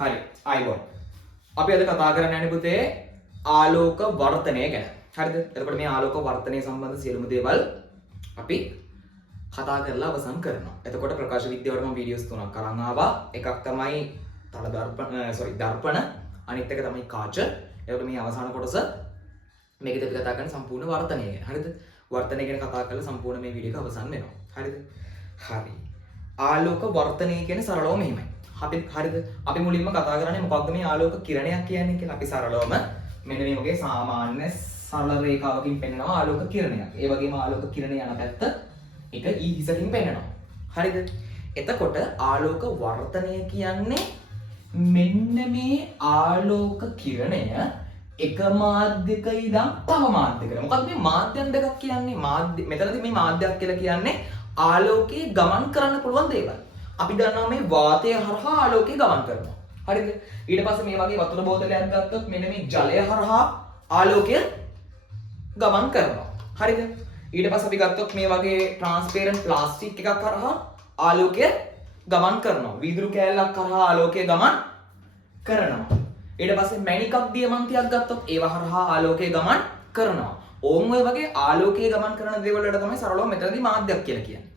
හරි. අයිබෝන්. අපි අද කතා කරන්න යන්නේ පුතේ ආලෝක වර්තනය ගැන. හරිද? එතකොට මේ ආලෝක වර්තනය සම්බන්ධ සියලුම දේවල් අපි කතා කරලා අවසන් කරනවා. එතකොට ප්‍රකාශ විද්‍යාවට මම වීඩියෝස් තුනක් අරන් ආවා. එකක් තමයි තල දර්පණ, අනිත් එක තමයි කාච. එතකොට මේ අවසාන කොටස මේකද අපි කතා කරන්නේ සම්පූර්ණ වර්තනය ගැන. හරිද? වර්තනය ගැන කතා කරලා සම්පූර්ණ මේ වීඩියෝ එක අවසන් වෙනවා. හරිද? හරි. ආලෝක වර්තනය කියන්නේ සරලව මෙහෙමයි. හරිද? අපි මුලින්ම කතා කරන්නේ මොකක්ද මේ ආලෝක කිරණයක් කියන්නේ කියලා. අපි සරලවම මෙන්න මේ වගේ සාමාන්‍ය සරල රේඛාවකින් පෙන්වනවා ආලෝක කිරණයක්. ඒ වගේම ආලෝක කිරණ යන පැත්ත එක හිසකින් පෙන්වනවා. හරිද? එතකොට ආලෝක වර්තනය කියන්නේ මෙන්න මේ ආලෝක කිරණය එක මාධ්‍යක ඉඳන් තව මාධ්‍යයකට. මොකක්ද මේ මාධ්‍යයන් දෙකක් කියන්නේ? මෙතනදී මේ මාධ්‍යයක් කියලා කියන්නේ ආලෝකයේ ගමන් කරන්න පුළුවන් දේවල්. අපි දන්නවා මේ වාතය හරහා ආලෝකය ගමන් කරනවා. හරිද? ඊට පස්සේ මේ වගේ වතුර බෝතලයක් ගත්තොත් මෙන්න මේ ජලය හරහා ආලෝකය ගමන් කරනවා. හරිද? ඊට පස්සේ අපි ගත්තොත් මේ වගේ ට්‍රාන්ස්පරන්ට් ප්ලාස්ටික් එකක් හරහා ආලෝකය ගමන් කරනවා. වීදුරු කෑල්ලක් හරහා ආලෝකය ගමන් කරනවා. ඊට පස්සේ මැණිකක් දියමන්තියක් ගත්තොත් ඒව හරහා ආලෝකය ගමන් කරනවා. ඕම් ඔය වගේ ආලෝකය ගමන් කරන දේවල් වලට තමයි සරලව මෙතනදී මාධ්‍යයක් කියලා කියන්නේ.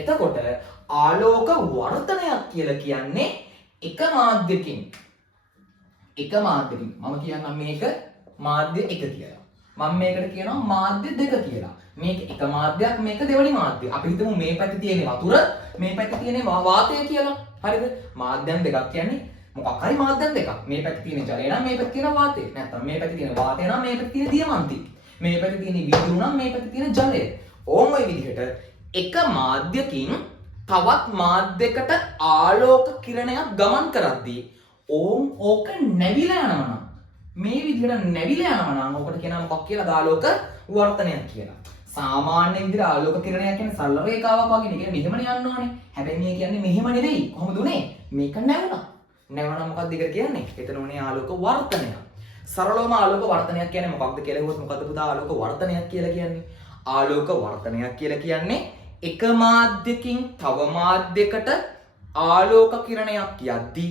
එතකොට ආලෝක වර්තනයක් කියලා කියන්නේ එක මාධ්‍යකින් මම කියන්නම් මේක මාධ්‍ය 1 කියලා. මම මේකට කියනවා මාධ්‍ය 2 කියලා. මේක එක මාධ්‍යයක්, මේක දෙවෙනි මාධ්‍ය. අපි හිතමු මේ පැත්තේ තියෙන වතුර, මේ පැත්තේ තියෙන වාතය කියලා. හරිද? මාධ්‍යයන් දෙකක් කියන්නේ මොකක් හරි මාධ්‍යයන් දෙකක්. මේ පැත්තේ තියෙන ජලය නම් මේ පැත්තේ තියෙන වාතය. නැත්නම් මේ පැත්තේ තියෙන වාතය නම් මේ පැත්තේ තියෙන දියමන්ති. මේ පැත්තේ තියෙන වීදුරු නම් මේ පැත්තේ තියෙන ජලය. ඕම ඔය විදිහට එක මාධ්‍යකින් තවත් මාධ්‍යයකට ආලෝක කිරණයක් ගමන් කරද්දී ඕක නැවිලා යනවා නම් මේ විදිහට නැවිලා යනවා නම් ඔකට කියනවා මොකක් කියලා? ආලෝක වර්තනයක් කියලා. සාමාන්‍ය විදිහට ආලෝක කිරණයක් කියන්නේ සරල රේඛාවක් වගේ නේ. කියන්නේ මෙහෙමනේ යන්න ඕනේ. හැබැයි මේ කියන්නේ මෙහෙම නෙවෙයි. කොහොමද උනේ? මේක නැවුණා. නැවුණා මොකක්ද ඒකට කියන්නේ? එතන උනේ ආලෝක වර්තනයක්. සරලවම ආලෝක වර්තනයක් කියන්නේ මොකක්ද කියලා හෙව්වොත් මොකද්ද පුතා ආලෝක වර්තනයක් කියලා කියන්නේ? ආලෝක වර්තනයක් කියලා කියන්නේ එක මාධ්‍යකින් තව මාධ්‍යයකට ආලෝක කිරණයක් යද්දී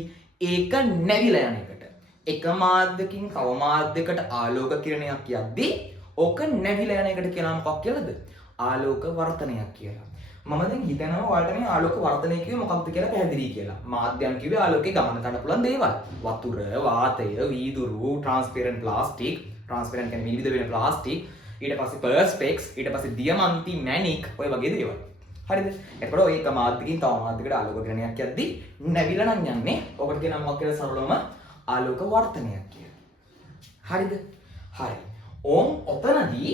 ඒක නැවිලා යන එකට. එක මාධ්‍යකින් තව මාධ්‍යයකට ආලෝක කිරණයක් යද්දී ඕක නැවිලා යන එකට කියනවා මොකක් කියලාද? ආලෝක වර්තනයක් කියලා. මම දැන් හිතනවා ඔයාලට මේ ආලෝක වර්ධනය කිව්වේ මොකක්ද කියලා පැහැදිලි කියලා. මාධ්‍යම් කිව්වේ ආලෝකේ ගමන කරන්න පුළුවන් දේවල්. වතුර, වාතය, වීදුරු, ට්‍රාන්ස්පරන්ට් ප්ලාස්ටික්, ට්‍රාන්ස්පරන්ට් කියන්නේ විවිධ වෙන ප්ලාස්ටික්, ඊට පස්සේ පර්ස්පෙක්ස්, ඊට පස්සේ දියමන්ති, මැණික්, ඔය වගේ දේවල්. හරිද? එතකොට ඔය එක මාධ්‍යකින් තව මාධ්‍යයකට ආලෝක කිරණයක් යද්දී නැවිලා නම් යන්නේ. ඔකට කියනවා මොකක් කියලා සරලවම ආලෝක වර්ධනයක් කියලා. හරිද? හරි. ඕම් ඔතනදී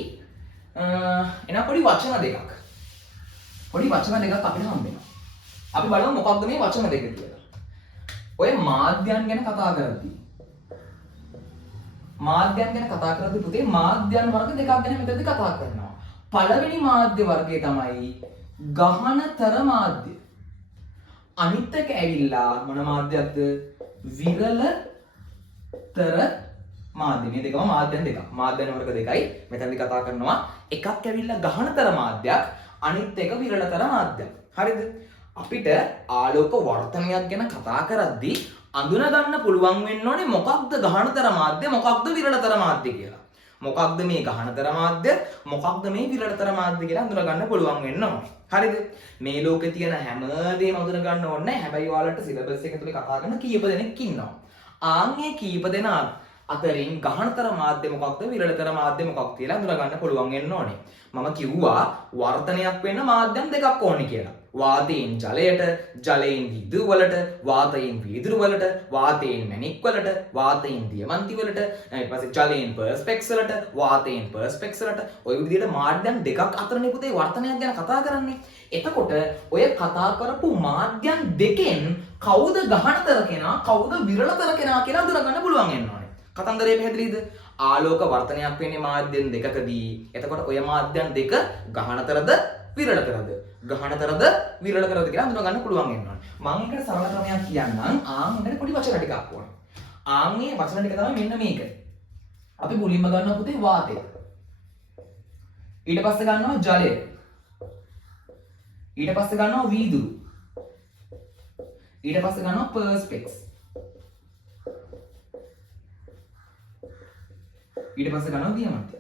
එන පොඩි වචන දෙකක් අපිට හම්බ වෙනවා. අපි බලමු මොකක්ද මේ වචන දෙක කියලා. ඔය මාධ්‍යයන් ගැන කතා කරද්දී පුතේ මාධ්‍යයන් වර්ග දෙකක් ගැන මෙතනදී කතා කරනවා. පළවෙනි මාධ්‍ය වර්ගය තමයි ගහනතර මාධ්‍ය. අනිත් එක ඇවිල්ලා මොන මාධ්‍යයක්ද? විරලතර මාධ්‍ය. මේ දෙකම මාධ්‍යයන් දෙකක්. මාධ්‍යයන් වර්ග දෙකයි මෙතනදී කතා කරනවා. එකක් ඇවිල්ලා ගහනතර මාධ්‍යයක්, අනිත් එක විරලතර මාධ්‍යයක්. හරිද? අපිට ආලෝක වර්තනයක් ගැන කතා කරද්දී අඳුන ගන්න පුළුවන් වෙන්න ඕනේ මොකක්ද ගහනතර මාධ්‍ය, මොකක්ද විරලතර මාධ්‍ය කියලා. මොකක්ද මේ ගහනතර මාධ්‍ය, මොකක්ද මේ විරලතර මාධ්‍ය කියලා අඳුන ගන්න පුළුවන් වෙන්න ඕනේ. හරිද? මේ ලෝකේ තියෙන හැම දෙයක්ම අඳුන ගන්න ඕනේ නැහැ. හැබැයි ඔයාලට සිලබස් එක තුලේ කතා කරන කීප දෙනෙක් ඉන්නවා. ආන්ගේ කීප දෙනා අතරින් ගහනතර මාධ්‍ය මොකක්ද, විරලතර මාධ්‍ය මොකක්ද කියලා අඳුන ගන්න පුළුවන් වෙන්න ඕනේ. මම කිව්වා වර්තනයක් වෙන්න මාධ්‍යම් දෙකක් ඕනේ කියලා. වාතයෙන් ජලයට, ජලයෙන් විදුරු වලට, වාතයෙන් වීදුරු වලට, වාතයෙන් මැණික් වලට, වාතයෙන් දියමන්ති වලට, ඊට පස්සේ ජලයෙන් පර්ස්පෙක්ස් වලට, වාතයෙන් පර්ස්පෙක්ස් වලට, ඔය විදිහට මාධ්‍යම් දෙකක් අතරනේ පුතේ වර්තනයක් ගැන කතා කරන්නේ. එතකොට ඔය කතා කරපු මාධ්‍යම් දෙකෙන් කවුද ගහනතර කෙනා, කවුද විරලතර කෙනා කියලා අඳුර ගන්න පුළුවන් වෙන්න ඕනේ. කතන්දරේ පැහැදිලිද? ආලෝක වර්තනයක් වෙන්නේ මාධ්‍යන් දෙකකදී. එතකොට ඔය මාධ්‍යන් දෙක ගහනතරද විරලතරද? ගහනතරද විරලතරද කියලා අඳුන ගන්න පුළුවන් වෙනවා. මම එකට සරල ක්‍රමයක් කියන්නම්. එකට පොඩි වචන ටිකක් ඕන. මේ වචන ටික තමයි මෙන්න මේක. අපි මුලින්ම ගන්නවා පුතේ වාතය. ඊට පස්සේ ගන්නවා ජලය. ඊට පස්සේ ගන්නවා වීදුරු. ඊට පස්සේ ගන්නවා පර්ස්පෙක්ස්. ඊට පස්සේ ගන්නවා දියමන්තිය.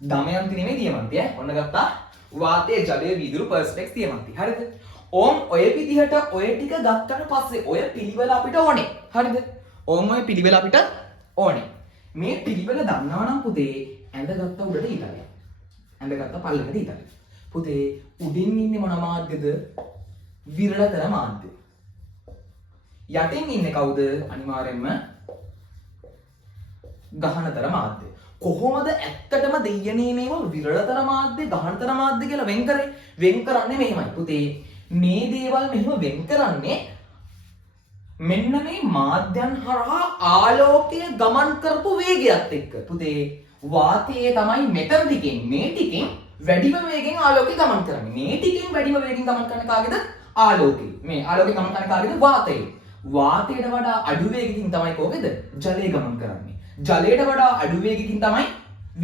දමයන්ති නෙමෙයි දියමන්ති ඈ. ඔන්න ගත්තා. වාතය, ජලය, වීදුරු, පර්ස්පෙක්ස්, දියමන්ති. හරිද? ඕම් ඔය විදිහට ඔය ටික ගත්තට පස්සේ ඔය පිළිවෙල අපිට ඕනේ. හරිද? ඕම් ඔය පිළිවෙල අපිට ඕනේ. මේ පිළිවෙල දන්නවා නම් පුතේ ඇඳගත්ත උඩට ඊතලය. ඇඳගත්ත පල්ලකට ඊතලය. පුතේ උඩින් ඉන්නේ මොන මාධ්‍යද? විරලතර මාධ්‍ය. යටින් ඉන්නේ කවුද? අනිවාර්යෙන්ම ගහනතර මාධ්‍ය. කොහොමද ඇත්තටම දෙයනේ මේවා විරලතර මාධ්‍ය, ගහනතර මාධ්‍ය කියලා වෙන් කරේ? වෙන් කරන්නේ මෙහෙමයි පුතේ. මේ දේවල් මෙහෙම වෙන් කරන්නේ මෙන්න මේ මාධ්‍යයන් හරහා ආලෝකය ගමන් කරපු වේගයත් එක්ක. පුතේ වාතයේ තමයි මෙතන ටිකෙන් මේ ටිකෙන් වැඩිම වේගෙන් ආලෝකය ගමන් කරන්නේ. මේ ටිකෙන් වැඩිම වේගෙන් ගමන් කරන කාගේද? ආලෝකය. මේ ආලෝකය ගමන් කරන කාගේද? වාතයේ. වාතයට වඩා අඩු වේගකින් තමයි කොහෙද? ජලය ගමන් කරන්නේ. ජලයට වඩා අඩු වේගකින් තමයි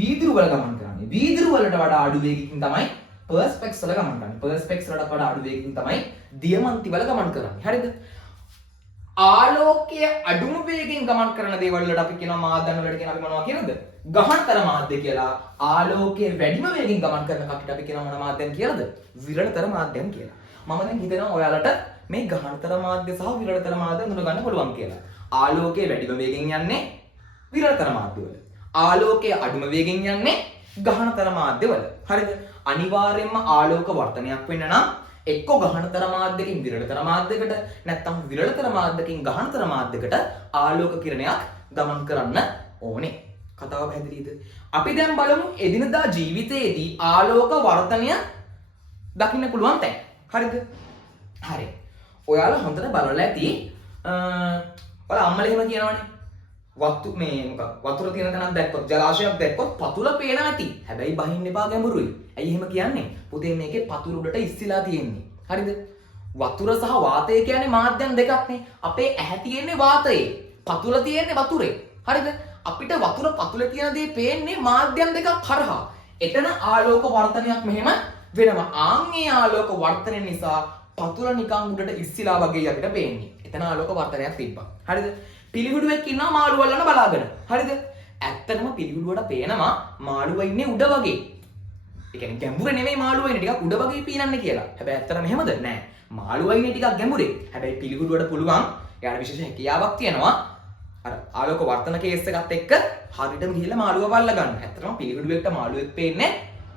වීදුරු වල ගමන් කරන්නේ. වීදුරු වලට වඩා අඩු වේගකින් තමයි පර්ස්පෙක්ස් වල ගමන් කරන්නේ. පර්ස්පෙක්ස් වලට වඩා අඩු වේගකින් තමයි දියමන්ති වල ගමන් කරන්නේ. හරිද? ආලෝකය අඩුම වේගෙන් ගමන් කරන දේවල් වලට අපි කියනවා මාධ්‍යන වලට කියන අපි මොනවා කියනද? ගහනතර මාධ්‍ය කියලා. ආලෝකයේ වැඩිම වේගෙන් ගමන් කරන කපිට අපි කියනවා මොන මාධ්‍යයන් කියලාද? විරලතර මාධ්‍යයන් කියලා. මම දැන් හිතනවා ඔයාලට මේ ගහනතර මාධ්‍ය සහ විරලතර මාධ්‍ය හඳුන ගන්න පුළුවන් කියලා. ආලෝකයේ වැඩිම වේගෙන් යන්නේ විරලතර මාධ්‍ය වල. ආලෝකයේ අඩුම වේගෙන් යන්නේ ගහනතර මාධ්‍ය වල. හරිද? අනිවාර්යයෙන්ම ආලෝක වර්ධනයක් වෙන්න නම් එක්ක ගහනතර මාධ්‍යකින් විරලතර මාධ්‍යයකට නැත්නම් විරලතර මාධ්‍යකින් ගහනතර මාධ්‍යයකට ආලෝක කිරණයක් ගමන් කරන්න ඕනේ. කතාව පැහැදිලිද? අපි දැන් බලමු එදිනදා ජීවිතයේදී ආලෝක වර්ධනය දකින්න පුළුවන් තැන්. හරිද? හරි. ඔයාලා හොඳට බලලා ඇති ඔයාලා අම්මලා එහෙම කියනවනේ වතුර තියෙන තැනක් දැක්කොත් ජලාශයක් දැක්කොත් පතුල පේනවා ඇති. හැබැයි බහින්න එපා ගැඹුරුයි. ඇයි එහෙම කියන්නේ? පුතේ මේකේ පතුල උඩට ඉස්සිලා තියෙන්නේ. හරිද? වතුර සහ වාතය කියන්නේ මාධ්‍යයන් දෙකක්නේ. අපේ ඇහැ තියෙන්නේ වාතයේ. පතුල තියෙන්නේ වතුරේ. හරිද? අපිට වතුර පතුලේ තියෙන දේ පේන්නේ මාධ්‍යයන් දෙකක් හරහා. එතන ආලෝක වර්ධනයක් මෙහෙම වෙනවා. ආන්ගේ ආලෝක වර්ධනය නිසා පතුල නිකන් උඩට ඉස්සිලා වගේ අපිට පේන්නේ. එතන ආලෝක වර්ධනයක් තිබ්බා. හරිද? පිළිගුඩුවෙක් ඉන්නවා මාළු වල්ලන බලාගෙන. හරිද? ඇත්තටම පිළිගුඩුවට පේනවා මාළුවා ඉන්නේ උඩ වගේ. ඒ කියන්නේ ගැඹුර නෙමෙයි මාළුවා ඉන්නේ ටිකක් උඩ වගේ පීනන්නේ කියලා. හැබැයි ඇත්තටම එහෙමද? නෑ. මාළුවා ඉන්නේ ටිකක් ගැඹුරේ. හැබැයි පිළිගුඩුවට පුළුවන් යාර විශේෂ හැකියාවක් තියෙනවා. අර ආලෝක වර්ධන කේස් එකත් එක්ක හරියටම ගිහිල්ලා මාළුවා වල්ලා ගන්න. ඇත්තටම පිළිගුඩුවෙක්ට මාළුවෙක් පේන්නේ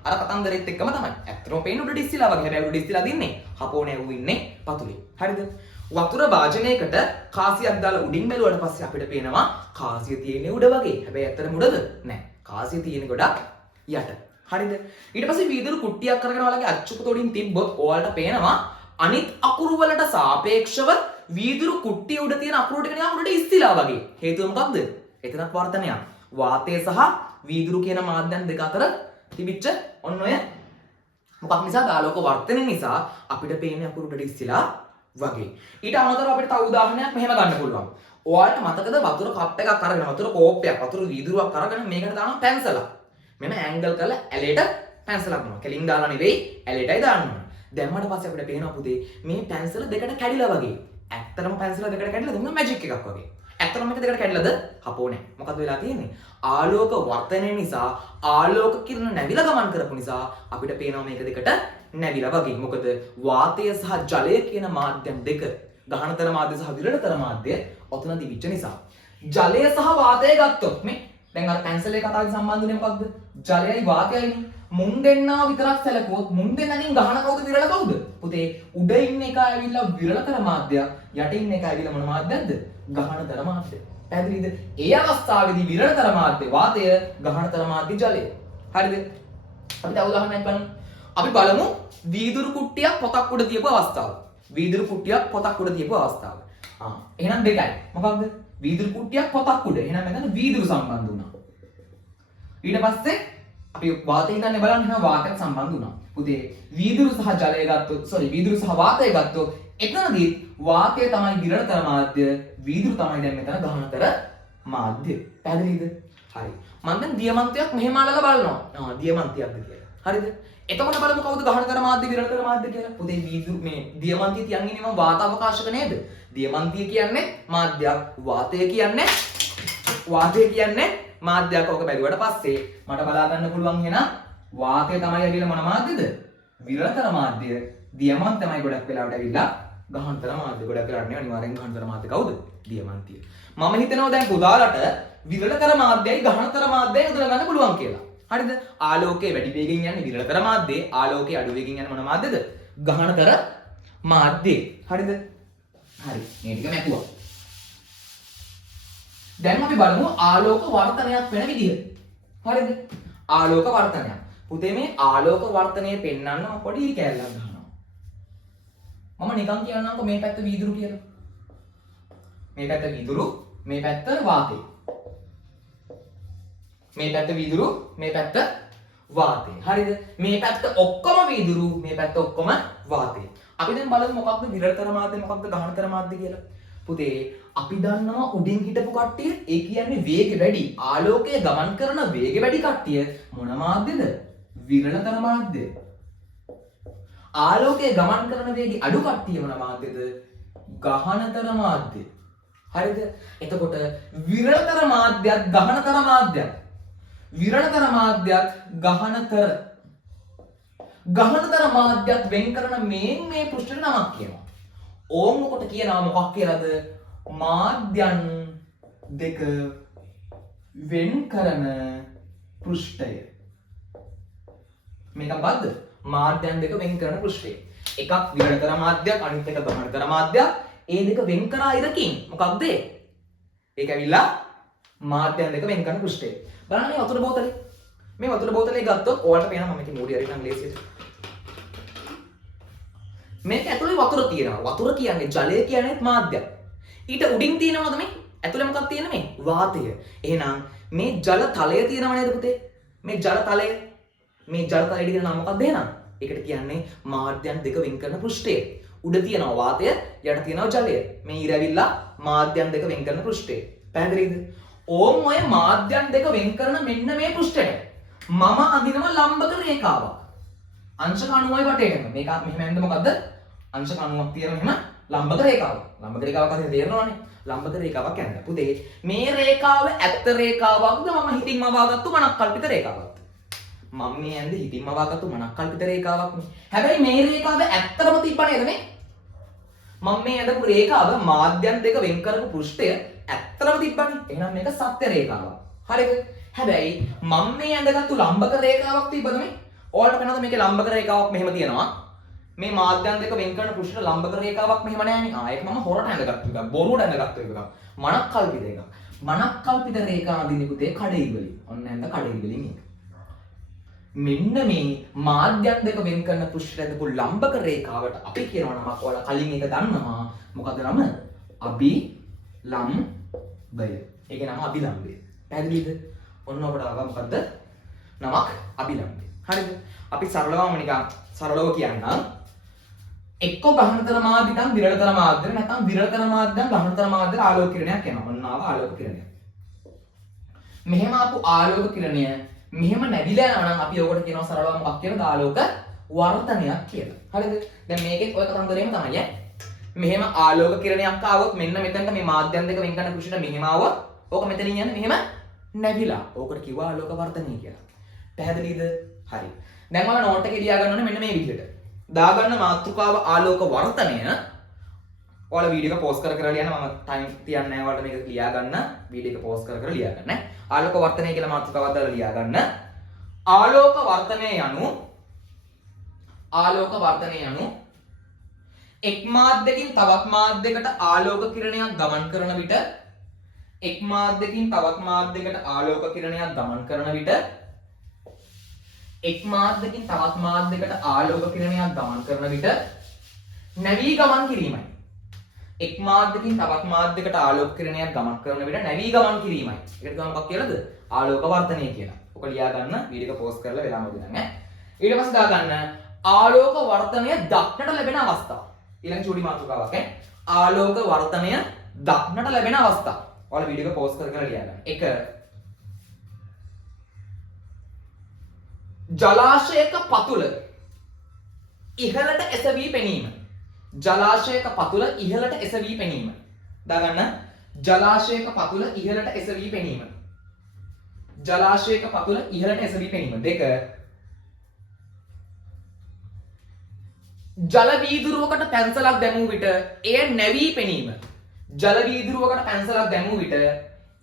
අර කතන්දරෙත් එක්කම තමයි. ඇත්තටම පේන්නේ උඩට ඉස්සිලා වගේ. හැබැයි උඩට ඉස්සිලා දින්නේ හපෝනේ වු ඉන්නේ පතුලේ. හරිද? වතුර භාජනයකට කාසියක් දාලා උඩින් බැලුවට පස්සේ අපිට පේනවා කාසිය තියෙන්නේ උඩ වගේ. හැබැයි ඇත්තටම උඩද? නෑ. කාසිය තියෙන්නේ ගොඩක් යට. හරිද? ඊට පස්සේ වීදුරු කුට්ටියක් අරගෙන ඔයාලගේ අච්චුපතෝඩින් තිබ්බොත් ඔයාලට පේනවා අනිත් අකුරු වලට සාපේක්ෂව වීදුරු කුට්ටිය උඩ තියෙන අකුරු ටික නිකන් උඩට ඉස්තිලා වගේ. හේතුව මොකක්ද? එතනක් වර්ධනයක්. වාතය සහ වීදුරු කියන මාධ්‍යයන් දෙක අතර තිබිච්ච ඔන්න ඔය මොකක් නිසාද? ආලෝක වර්ධනය නිසා අපිට පේන්නේ අකුරු උඩට ඉස්තිලා වගේ. ඊට අමතරව අපිට තව උදාහරණයක් මෙහෙම ගන්න පුළුවන්. ඔයාලට මතකද වතුර කප් එකක් අරගෙන වතුර කෝප්පයක් වතුර වීදුරුවක් අරගෙන මේකට දානවා පැන්සලක්. මෙන්න ඇන්ගල් කරලා ඇලේට පැන්සලක් දානවා. කෙලින් දාලා නෙවෙයි ඇලේටයි දාන්නේ. දැම්මට පස්සේ අපිට පේනවා පුතේ මේ පැන්සල දෙකට කැඩිලා වගේ. ඇත්තටම පැන්සල දෙකට කැඩිලා දුන්න මැජික් එකක් වගේ. ඇත්තටම මේක දෙකට කැඩිලාද? හපෝ නෑ. මොකද වෙලා තියෙන්නේ? ආලෝක වර්ධනය නිසා ආලෝක කිරණ නැවිලා ගමන් කරපු නිසා අපිට පේනවා මේක දෙකට නැවිලා වගේ. මොකද වාතය සහ ජලය කියන මාධ්‍යම් දෙක ගහනතර මාධ්‍ය සහ විරලතර මාධ්‍ය ඔතන දිවිච්ච නිසා. ජලය සහ වාතය ගත්තොත් මේ දැන් අර පැන්සලේ කතාවේ සම්බන්ධනේ මොකක්ද? ජලයයි වාතයයිනේ. මුන් දෙන්නා විතරක් සැලකුවොත් මුන් දෙන්නගෙන් ගහන කවුද විරල කවුද? පුතේ උඩ ඉන්න එක ඇවිල්ලා විරලතර මාධ්‍යයක්, යට ඉන්න එක ඇවිල්ලා මොන මාධ්‍යයක්ද? ගහනතර මාධ්‍ය. පැහැදිලිද? ඒ අවස්ථාවේදී විරලතර මාධ්‍ය වාතය, ගහනතර මාධ්‍ය ජලය. හරිද? අපි තව උදාහරණයක් බලමු. අපි බලමු වීදුරු කුට්ටියක් පොතක් උඩ තියපු අවස්ථාව. වීදුරු කුට්ටියක් පොතක් උඩ තියපු අවස්ථාව. එහෙනම් දෙකයි. මොකක්ද? වීදුරු කුට්ටියක් පොතක් උඩ. එහෙනම් මෙතන වීදුරු සම්බන්ධ වුණා. ඊට පස්සේ අපි වාතය හිතන්නේ බලන්න එහෙනම් වාතයක් සම්බන්ධ වුණා. පුතේ වීදුරු සහ ජලය ගත්තොත් වීදුරු සහ වාතය ගත්තොත් එතනදී වාතය තමයි විරලතර මාධ්‍ය, වීදුරු තමයි දැන් මෙතන ගහනතර මාධ්‍ය. පැහැදිලිද? හරි. මම දැන් දියමන්තියක් මෙහෙම අල්ලලා බලනවා. දියමන්තියක්ද කියලා. හරිද? එතකොට බලමු කවුද ගහනතර මාධ්‍ය විරලතර මාධ්‍ය කියලා. පුතේ වීදුරු මේ දියමන්තිය තියන් ඉන්නේ මම වාතාවකාශක නේද? දියමන්තිය කියන්නේ මාධ්‍යයක්, වාතය කියන්නේ වාතය කියන්නේ මාධ්‍යයක්. ඕක බැලුවට පස්සේ මට බලා ගන්න පුළුවන් එහෙනම් වාතය තමයි ඇවිල්ලා මොන මාධ්‍යද? විරලතර මාධ්‍ය. දියමන්ත තමයි ගොඩක් වෙලාවට ඇවිල්ලා ගහනතර මාධ්‍ය. ගොඩක් වෙලාවට නේ අනිවාර්යෙන් ගහනතර මාධ්‍ය කවුද? දියමන්තිය. මම හිතනවා දැන් පුදාලට විරලතර මාධ්‍යයි ගහනතර මාධ්‍යයි හඳුනා ගන්න පුළුවන් කියලා. හරිද? ආලෝකයේ වැඩි වේගෙන් යන්නේ විරලතර මාධ්‍යය. ආලෝකයේ අඩු වේගෙන් යන්නේ මොන මාධ්‍යද? ගහනතර මාධ්‍යය. හරිද? හරි. මේ ටික මැකුවා. දැන් අපි බලමු ආලෝක වර්තනයක් වෙන විදිහ. හරිද? ආලෝක වර්තනයක්. පුතේ මේ ආලෝක වර්තනය පෙන්වන්න මම පොඩි කැලලක් ගන්නවා. මම නිකන් කියන්නම්කො මේ පැත්ත වීදුරු කියලා. මේ පැත්ත වීදුරු, මේ පැත්ත වාතය. මේ පැත්ත වීදුරු, මේ පැත්ත වාතය. හරිද? මේ පැත්ත ඔක්කොම වීදුරු, මේ පැත්ත ඔක්කොම වාතය. අපි දැන් බලමු මොකක්ද විරලතර මාධ්‍ය, මොකක්ද ගහනතර මාධ්‍ය කියලා. පුතේ අපි දන්නවා උඩින් හිටපු කට්ටිය ඒ කියන්නේ වේගය වැඩි. ආලෝකය ගමන් කරන වේගය වැඩි කට්ටිය මොන මාධ්‍යද? විරලතර මාධ්‍ය. ආලෝකය ගමන් කරන වේගය අඩු කට්ටිය මොන මාධ්‍යද? ගහනතර මාධ්‍ය. හරිද? එතකොට විරලතර මාධ්‍යත් ගහනතර මාධ්‍යත්. විරලතර මාධ්‍යත් ගහනතර. ගහනතර මාධ්‍යත් වෙන් කරන මේ පෘෂ්ඨයට නමක් කියනවා. ඕම් කොට කියනවා මොකක් කියලාද? මාධ්‍යයන් දෙක වෙන් කරන පෘෂ්ඨය. මේක මොකද්ද? මාධ්‍යයන් දෙක වෙන් කරන පෘෂ්ඨය. එකක් විරලතර මාධ්‍යයක්, අනිත් එක ගහනතර මාධ්‍යයක්. ඒ දෙක වෙන් කරා ඉරකින් මොකක්ද? ඒක ඇවිල්ලා මාධ්‍යයන් දෙක වෙන් කරන පෘෂ්ඨය. බලන්න මේ වතුර බෝතලේ. මේ වතුර බෝතලේ ගත්තොත් ඔයාලට පේනවා මම මේකේ මූඩි අරින්නම් ලේසියට. මේක ඇතුලේ වතුර තියෙනවා. වතුර කියන්නේ ජලය කියන්නේත් මාධ්‍යයක්. ඊට උඩින් තියෙනවද මේ? ඇතුලේ මොකක්ද තියෙන්නේ මේ? වාතය. එහෙනම් මේ ජල තලය තියෙනව නේද පුතේ? මේ ජල තලය. මේ ජල තලයට කියන නම මොකක්ද එහෙනම්? ඒකට කියන්නේ මාධ්‍යයන් දෙක වෙන් කරන පෘෂ්ඨය. උඩ තියෙනවා වාතය, යට තියෙනවා ජලය. මේ ඉර ඇවිල්ලා මාධ්‍යයන් දෙක වෙන් කරන පෘෂ්ඨය. පැහැදිලිද? ඕම් ඔය මාධ්‍යයන් දෙක වෙන් කරන මෙන්න මේ පෘෂ්ඨයට මම අඳිනවා ලම්බක රේඛාවක්. අංශක 90යි වටේටම. මේක මෙහෙම යන්නේ මොකද්ද? අංශක 90ක් තියෙන මෙහෙම ලම්බක රේඛාවක්. ලම්බක රේඛාවක් අතේ තේරෙනවනේ. ලම්බක රේඛාවක් යනවා. පුතේ මේ රේඛාව ඇත්ත රේඛාවක්ද මම හිතින් මවාගත්තු මනක්කල්පිත රේඛාවක්ද? මම මේ යන්නේ හිතින් මවාගත්තු මනක්කල්පිත රේඛාවක් නේ. හැබැයි මේ රේඛාව ඇත්තම තිබ්බ නේද මේ? මම මේ අඳපු රේඛාව මාධ්‍යයන් දෙක වෙන් කරපු පෘෂ්ඨය ඇත්තම තිබ්බනේ. එහෙනම් මේක සත්‍ය රේඛාවක්. හරිද? හැබැයි මම මේ අඳගත්තු ලම්බක රේඛාවක් තිබ්බද මේ? ඔයාලට පේනවද මේකේ ලම්බක රේඛාවක් මෙහෙම තියෙනවා. මේ මාධ්‍යයන් දෙක වෙන් කරන පෘෂ්ඨ ලම්බක රේඛාවක් මෙහෙම නෑනේ. ඒක මම හොරට ඇඳගත්තු එකක්. බොරුවට ඇඳගත්තු එකක්. මනක්කල්පිත එකක්. මනක්කල්පිත රේඛා අඳින්නේ පුතේ කඩේල් වලින්. ඔන්න ඇඳ කඩේල් වලින් මේක. මෙන්න මේ මාධ්‍යයන් දෙක වෙන් කරන පෘෂ්ඨ ඇඳපු ලම්බක රේඛාවට අපි කියනවා නමක්. ඔයාලා කලින් ඒක දන්නවා. මොකද නම? අභිලම්බය. ඒකේ නම අභිලම්බය. පැහැදිලිද? ඔන්න ඔබට ආවා මොකද්ද? නමක් අභිලම්බය. හරිද? අපි සරලවම නිකන් සරලව කියන්නම්. එක්ක ගහනතර මාධ්‍යයන් විරලතර මාධ්‍ය නැත්නම් විරලතර මාධ්‍යයන් ගහනතර මාධ්‍ය ආලෝක කිරණයක් යනවා. ඔන්න ආව ආලෝක කිරණය. මෙහෙම ආපු ආලෝක කිරණය මෙහෙම නැවිලා යනවා නම් අපි ඔකට කියනවා සරලව මොකක් කියලාද? ආලෝක වර්තනයක් කියලා. හරිද? දැන් මේකෙත් ඔය කතන්දරේම තමයි මෙහෙම ආලෝක කිරණයක් ආවොත් මෙන්න මෙතනට මේ මාධ්‍යයන් දෙක වෙන් කරන කුෂිට මෙහෙම ආවොත් ඕක මෙතනින් යන්නේ මෙහෙම නැවිලා. ඕකට කිව්වා ආලෝක වර්තනය කියලා. පැහැදිලිද? හරි. දැන් ඔයාලා නෝට් එකේ ලියා ගන්න ඕනේ මෙන්න මේ විදිහට. දාගන්න මාතෘකාව ආලෝක වර්තනය. ඔයාලා වීඩියෝ එක පෝස්ට් කර ලියන්න. මම ටයිම් තියන්නේ නැහැ ඔයාලට මේක ලියා ගන්න. වීඩියෝ එක පෝස්ට් කර ලියා ගන්න. ආලෝක වර්තනය කියලා මාතෘකාවක් දාලා ලියා ගන්න. ආලෝක වර්තනය යනු එක් මාධ්‍යකින් තවත් මාධ්‍යයකට ආලෝක කිරණයක් ගමන් කරන විට එක් මාධ්‍යකින් තවත් මාධ්‍යයකට ආලෝක කිරණයක් ගමන් කරන විට එක් මාධ්‍යකින් තවත් මාධ්‍යයකට ආලෝක කිරණයක් ගමන් කරන විට නැවී ගමන් කිරීමයි. එක් මාධ්‍යකින් තවත් මාධ්‍යයකට ආලෝක කිරණයක් ගමන් කරන විට නැවී ගමන් කිරීමයි. ඒකට තමයි මොකක් කියලාද? ආලෝක වර්ධනය කියලා. ඔක ලියා ගන්න වීඩියෝ එක පෝස්ට් කරලා වෙලාම දෙන්න ඈ. ඊට පස්සේ දා ගන්න ආලෝක වර්ධනය දක්නට ලැබෙන අවස්ථා. ඊළඟ චූටි මාතෘකාවක් ඈ. ආලෝක වර්ධනය දක්නට ලැබෙන අවස්ථා. ඔයාලා වීඩියෝ එක පෝස්ට් කරලා ලියා ගන්න. 1 ජලාශයක පතුල ඉහළට එසවී පෙනීම. ජලාශයක පතුල ඉහළට එසවී පෙනීම. දාගන්න ජලාශයක පතුල ඉහළට එසවී පෙනීම. ජලාශයක පතුල ඉහළට එසවී පෙනීම. 2. ජල වීදුරුවකට පැන්සලක් දැමූ විට එය නැවී පෙනීම. ජල වීදුරුවකට පැන්සලක් දැමූ විට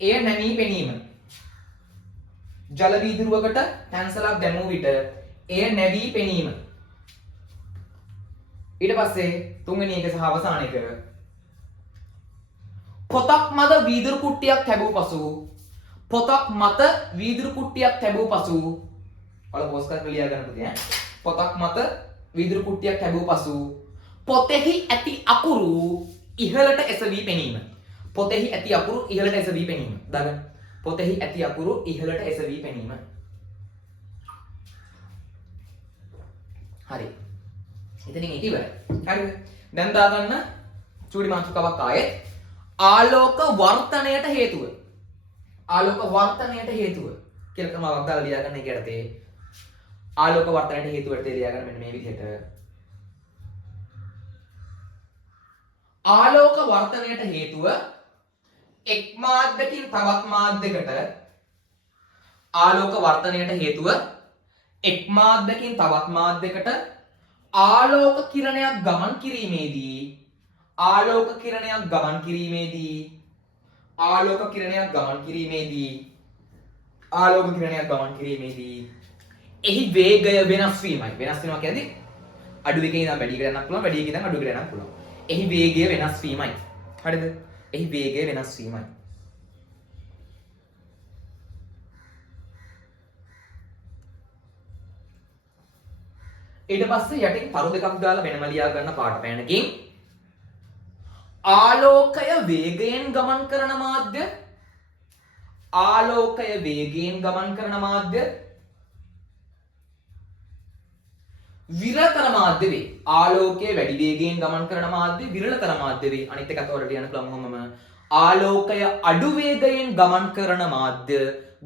එය නැවී පෙනීම. ජල වීදුරුවකට පැන්සලක් දැමූ විට එය නැවී පෙනීම. ඊට පස්සේ තුන්වෙනි එක සහ අවසාන එක. පොතක් මත වීදුරු කුට්ටියක් තැබූ පසු පොතක් මත වීදුරු කුට්ටියක් තැබූ පසු ඔයාලා පෝස්ට් කරලා ලියා ගන්න පුතේ ඈ. පොතක් මත වීදුරු කුට්ටියක් තැබූ පසු පොතෙහි ඇති අකුරු ඉහළට එසවී පෙනීම. පොතෙහි ඇති අකුරු ඉහළට එසවී පෙනීම. දාගන්න. පොතෙහි ඇති අකුරු ඉහළට එසවී පෙනීම. හරි. ඉතින් ඒක ඉවරයි. හරිද? දැන් දාගන්න චූටි මාතෘකාවක් ආයේ ආලෝක වර්තනයට හේතුව. ආලෝක වර්තනයට හේතුව කියලා ක්‍රමාවක් දාලා ලියා ගන්න එක යටතේ ආලෝක වර්තනයට හේතුව යටතේ ලියා ගන්න මෙන්න මේ විදිහට. ආලෝක වර්තනයට හේතුව එක් මාධ්‍යකින් තවත් මාධ්‍යයකට ආලෝක වර්තනයට හේතුව එක් මාධ්‍යකින් තවත් මාධ්‍යයකට ආලෝක කිරණයක් ගමන් කිරීමේදී ආලෝක කිරණයක් ගමන් කිරීමේදී ආලෝක කිරණයක් ගමන් කිරීමේදී ආලෝක කිරණයක් ගමන් කිරීමේදී එහි වේගය වෙනස් වීමයි. වෙනස් වෙනවා කියන්නේ අඩු එකකින් ඉඳන් වැඩි එකට යන්නත් පුළුවන්, වැඩි එකකින් ඉඳන් අඩු එකට යන්නත් පුළුවන්. එහි වේගය වෙනස් වීමයි. හරිද? එහි වේගය වෙනස් වීමයි. ඊට පස්සේ යටින් තරු දෙකක් දාලා වෙනම ලියා ගන්න පාට පෑනකින් ආලෝකය වේගයෙන් ගමන් කරන මාධ්‍ය ආලෝකය වේගයෙන් ගමන් කරන මාධ්‍ය විරලතර මාධ්‍ය වේ. ආලෝකය වැඩි වේගයෙන් ගමන් කරන මාධ්‍ය විරලතර මාධ්‍ය වේ. අනිත් එකත් ඔයාලට ලියන්න පුළුවන් කොහොමම ආලෝකය අඩු වේගයෙන් ගමන් කරන මාධ්‍ය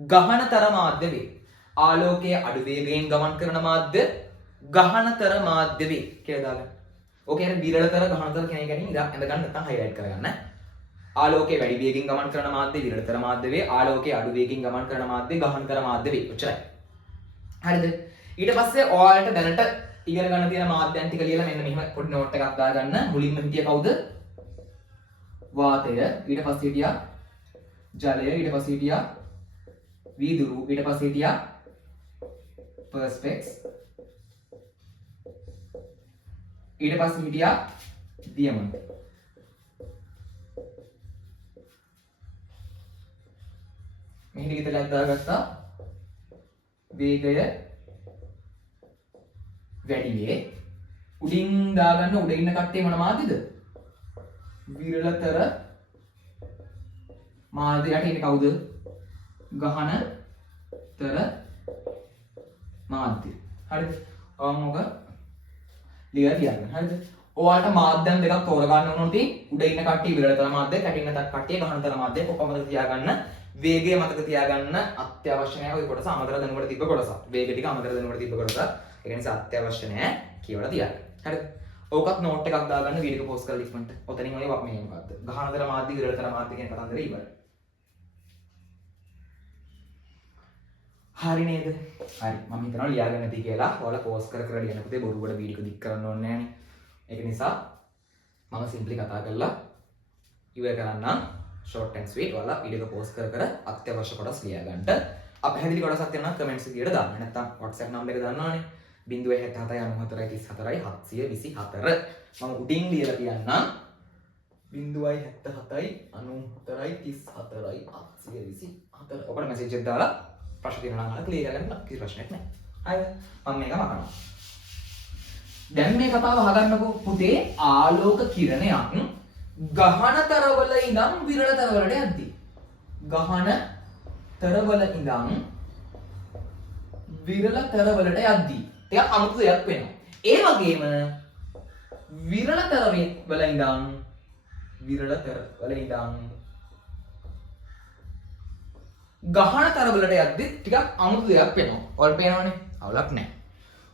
ගහනතර මාධ්‍ය වේ. ආලෝකය අඩු වේගයෙන් ගමන් කරන මාධ්‍ය ගහනතර මාධ්‍ය වේ කියලා දාගන්න. ඕක කියන්නේ විරලතර ගහනතර කියන එක ගැන ඇඳ ගන්න නැත්නම් හයිලයිට් කරගන්න. ආලෝකයේ වැඩි වේගයෙන් ගමන් කරන මාධ්‍ය විරලතර මාධ්‍ය වේ. ආලෝකයේ අඩු වේගයෙන් ගමන් කරන මාධ්‍ය ගහනතර මාධ්‍ය වේ. ඔච්චරයි. හරිද? ඊට පස්සේ ඔයාලට දැනට ඉගෙන ගන්න තියෙන මාධ්‍යයන් ටික ලියලා මෙන්න මෙහෙම පොඩි නෝට් එකක් දාගන්න. මුලින්ම හිටිය කවුද? වාතය. ඊට පස්සේ හිටියා ජලය. ඊට පස්සේ හිටියා වීදුරු. ඊට පස්සේ හිටියා perspex. ඊට පස්සේ හිටියා දියමන්. මෙහෙම විතරක් දාගත්තා. වේගය වැඩි වේ. උඩින් දාගන්න උඩ ඉන්න කට්ටිය මොන මාධ්‍යද? විරලතර මාධ්‍යයට ඉන්නේ කවුද? ගහනතර මාධ්‍ය. හරිද? ඔවමක ලියලා තියන්න. හරිද? ඔයාලට මාධ්‍යයන් දෙකක් තෝරගන්න ඕන උතින් උඩ ඉන්න කට්ටිය විරලතර මාධ්‍ය, කැටින් ඉන්න කට්ටිය ගහනතර මාධ්‍ය. කොහොමද තියාගන්න? වේගය මතක තියාගන්න අත්‍යවශ්‍ය නැහැ. ඔය කොටස අමතර දැනුමට තිබ්බ කොටස. වේගය ටික අමතර දැනුමට තිබ්බ කොටස. ඒක නිසා අත්‍යවශ්‍ය නැහැ කියවලා තියන්න. හරිද? ඕකත් නෝට් එකක් දාගන්න වීඩියෝ පෝස්ට් කරලා ඉක්මනට. ඔතනින් ඔය මේ මොකද්ද? ගහනතර මාධ්‍ය විරලතර මාධ්‍ය කියන කතන්දරේ ඉවරයි. හරි නේද? හරි. මම හිතනවා ලියාගන්න ඇති කියලා. ඔයාලා පෝස්ට් කර කර ලියන්න පුතේ බොරුවට වීඩියෝ දික් කරන්න ඕනේ නැහනේ. ඒක නිසා මම සිම්පලි කතා කරලා ඉවර කරන්නම්. short and sweet. ඔයාලා වීඩියෝ පෝස්ට් කර කර අත්‍යවශ්‍ය කොටස් ලියාගන්න. අපහැදිලි කොටසක් තියෙනවා නම් කමෙන්ට්ස් එකේ දාන්න. නැත්නම් WhatsApp නම්බර එක දන්නවනේ. 077 94 724. මම උඩින් ලියලා තියන්නම් 077 94 724. ඔකට මැසේජ් එකක් දාලා ප්‍රශ්න තියෙනවා නම් අහලා ක්ලියර් කරගන්න කිසි ප්‍රශ්නයක් නැහැ. හරිද? මම මේක මකනවා. දැන් මේ කතාව අහගන්නකෝ පුතේ. ආලෝක කිරණයක් ගහනතරවල ඉඳන් විරලතරවලට යද්දී. ගහනතරවල ඉඳන් විරලතරවලට යද්දී ටිකක් අමුතු දෙයක් වෙනවා. ඒ වගේම විරලතර වල ඉඳන් ගහනතර වලට යද්දි ටිකක් අමුතු දෙයක් වෙනවා. ඔයාලට පේනවනේ. අවුලක් නැහැ.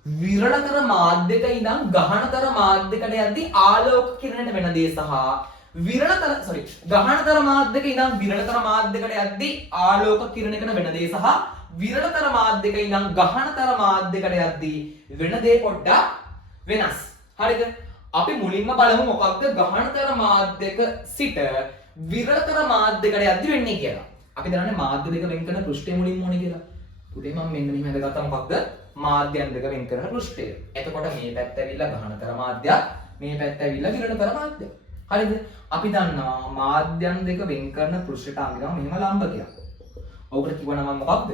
විරලතර මාධ්‍යක ඉඳන් ගහනතර මාධ්‍යකට යද්දි ආලෝක කිරණයට වෙන දේ සහ ගහනතර මාධ්‍යක ඉඳන් විරලතර මාධ්‍යකට යද්දී ආලෝක කිරණයකට වෙන දේ සහ විරලතර මාධ්‍යක ඉඳන් ගහනතර මාධ්‍යකට යද්දී වෙන දේ පොඩ්ඩක් වෙනස්. හරිද? අපි මුලින්ම බලමු මොකක්ද ගහනතර මාධ්‍යක සිට විරලතර මාධ්‍යකට යද්දී වෙන්නේ කියලා. අපි දන්නන්නේ මාධ්‍ය දෙක වෙන් කරන පෘෂ්ඨය මුලින්ම ඕනේ කියලා. උදේ මම මෙන්න මෙහෙම හදගත්තා මොකක්ද? මාධ්‍යයන් දෙක වෙන් කරන පෘෂ්ඨය. එතකොට මේ පැත්ත ඇවිල්ලා ගහනතර මාධ්‍යයක්, මේ පැත්ත ඇවිල්ලා විරලතර මාධ්‍යයක්. හරිද? අපි දන්නවා මාධ්‍යයන් දෙක වෙන් කරන පෘෂ්ඨයට අඳිනවා මෙහෙම ලම්බකයක්. ඔකට කිව්ව නම මොකක්ද?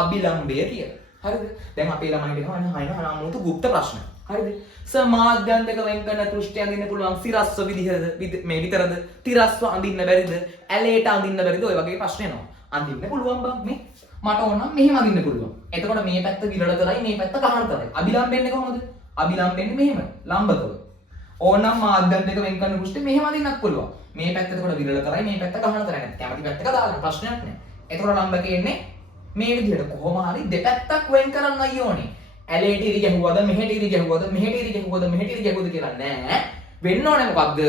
අභිලම්බය කියලා. හරිද? දැන් අපේ ළමයිට කියනවා අනේ අනාමුතු গুপ্ত ප්‍රශ්න. හරිද? සර් මාධ්‍යයන් දෙක වෙන් කරන පෘෂ්ඨය අඳින්න පුළුවන් සිරස්ව විදිහද මේ විතරද? තිරස්ව අඳින්න බැරිද? ඇලේට අඳින්න බැරිද? ඔය වගේ ප්‍රශ්න එනවා. අඳින්න පුළුවන් බං මේ. මට ඕන නම් මෙහෙම අඳින්න පුළුවන්. එතකොට මේ පැත්ත විරලතරයි මේ පැත්ත ගහනතරයි. අභිලම්බෙන්නේ කොහොමද? අභිලම්බෙන්නේ මෙහෙම ලම්බකව. ඕනම් මාධ්‍යයන් දෙක වෙන් කරන පෘෂ්ඨය මෙහෙම අඳින්නත් පුළුවන්. මේ පැත්ත එතකොට විරලතරයි මේ පැත්ත ගහනතරයි. නැත්නම් කැමති පැත්තක දාලා ප්‍රශ්නයක් නැහැ. එතකොට ලම්බකේ එන්නේ මේ විදිහට කොහොම හරි දෙපැත්තක් වෙන් කරන්නයි ඕනේ. ඇලේට ඉරි ගැහුවද මෙහෙට ඉරි ගැහුවද මෙහෙට ඉරි ගැහුවද මෙහෙට ඉරි ගැහුවද කියලා නෑ. වෙන්න ඕනේ මොකක්ද?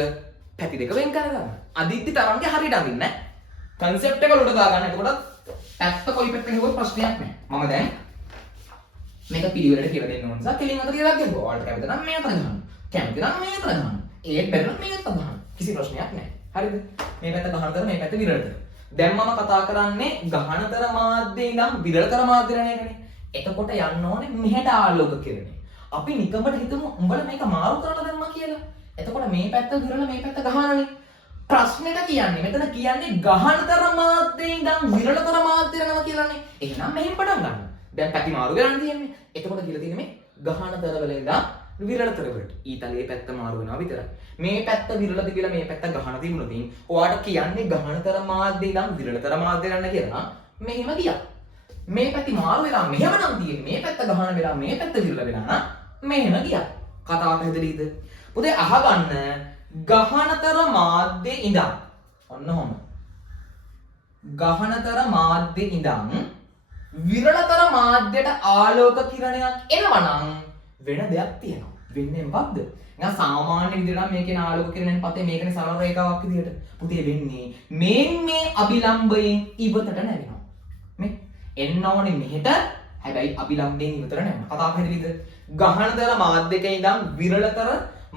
පැති දෙක වෙන් කරගන්න. අදිත්‍ය තරංගේ හරියට අඳින්න. කන්සෙප්ට් එක උඩට දාගන්න. එතකොට පැත්ත කොයි පැත්තක හෙව්වොත් ප්‍රශ්නයක් නෑ. මම දැන් මේක පිළිවෙලට කියලා දෙන්න ඕන නිසා කෙලින් අතට කියලා ගියා. ඔයාලට කැමති නම් මේ අතට ගන්න. කැමති නම් මේ අතට ගන්න. ඒත් බැරි නම් මේ අතට ගන්න. කිසි ප්‍රශ්නයක් නෑ. හරිද? මේ පැත්ත ගහනතර මේ පැත්ත විරලතර. දැන් මම කතා කරන්නේ ගහනතර මාධ්‍යයේ ඉඳන් විරලතර මාධ්‍යයට නේදනේ. එතකොට යන්න ඕනේ මෙහෙට ආලෝක කිරණය. අපි නිකම්මට හිතමු උඹලා මේක මාරු කරලා දැම්මා කියලා. එතකොට මේ පැත්ත විරල මේ පැත්ත ගහනනේ. ප්‍රශ්නෙට කියන්නේ මෙතන කියන්නේ ගහනතර මාධ්‍යයේ ඉඳන් විරලතර මාධ්‍යයට යනවා කියලානේ. එහෙනම් මෙහෙන් පටන් ගන්න. දැන් පැති මාරු කරන්න තියෙන්නේ. එතකොට කියලා තියෙන්නේ මේ ගහනතර වල ඉඳන් විරලතර වලට. ඊතලයේ පැත්ත මාරු වෙනවා විතරයි. මේ පැත්ත විරලද කියලා මේ පැත්ත ගහන තිබුණොත් ඔයාට කියන්නේ ගහනතර මාධ්‍යයේ ඉඳන් විරලතර මාධ්‍යයට යන්න කියලා මෙහෙම ගියා. මේ පැති මාරු වෙලා මෙහෙම නම් තියෙන්නේ. මේ පැත්ත ගහන වෙලා මේ පැත්ත විරල වෙලා නම් මෙහෙම ගියා. කතාව පැහැදිලිද? පුතේ අහගන්න ගහනතර මාධ්‍යයේ ඉඳන් ඔන්න ඔහොම. ගහනතර මාධ්‍යයේ ඉඳන් විරලතර මාධ්‍යයට ආලෝක කිරණයක් එනවා නම් වෙන දෙයක් තියෙනවා. වෙන්නේ මොකද්ද? නිකන් සාමාන්‍ය විදිහට නම් මේකේ ආලෝක කිරණයෙන් පතේ මේකනේ සරල රේඛාවක් විදිහට. පුතේ වෙන්නේ මේ අභිලම්බයෙන් ඉවතට නැවෙනවා. මේ එන්න ඕනේ මෙහෙට. හැබැයි අභිලම්බයෙන් ඉවතට නැවෙනවා. කතාව පැහැදිලිද? ගහනතර මාධ්‍යයක ඉඳන් විරලතර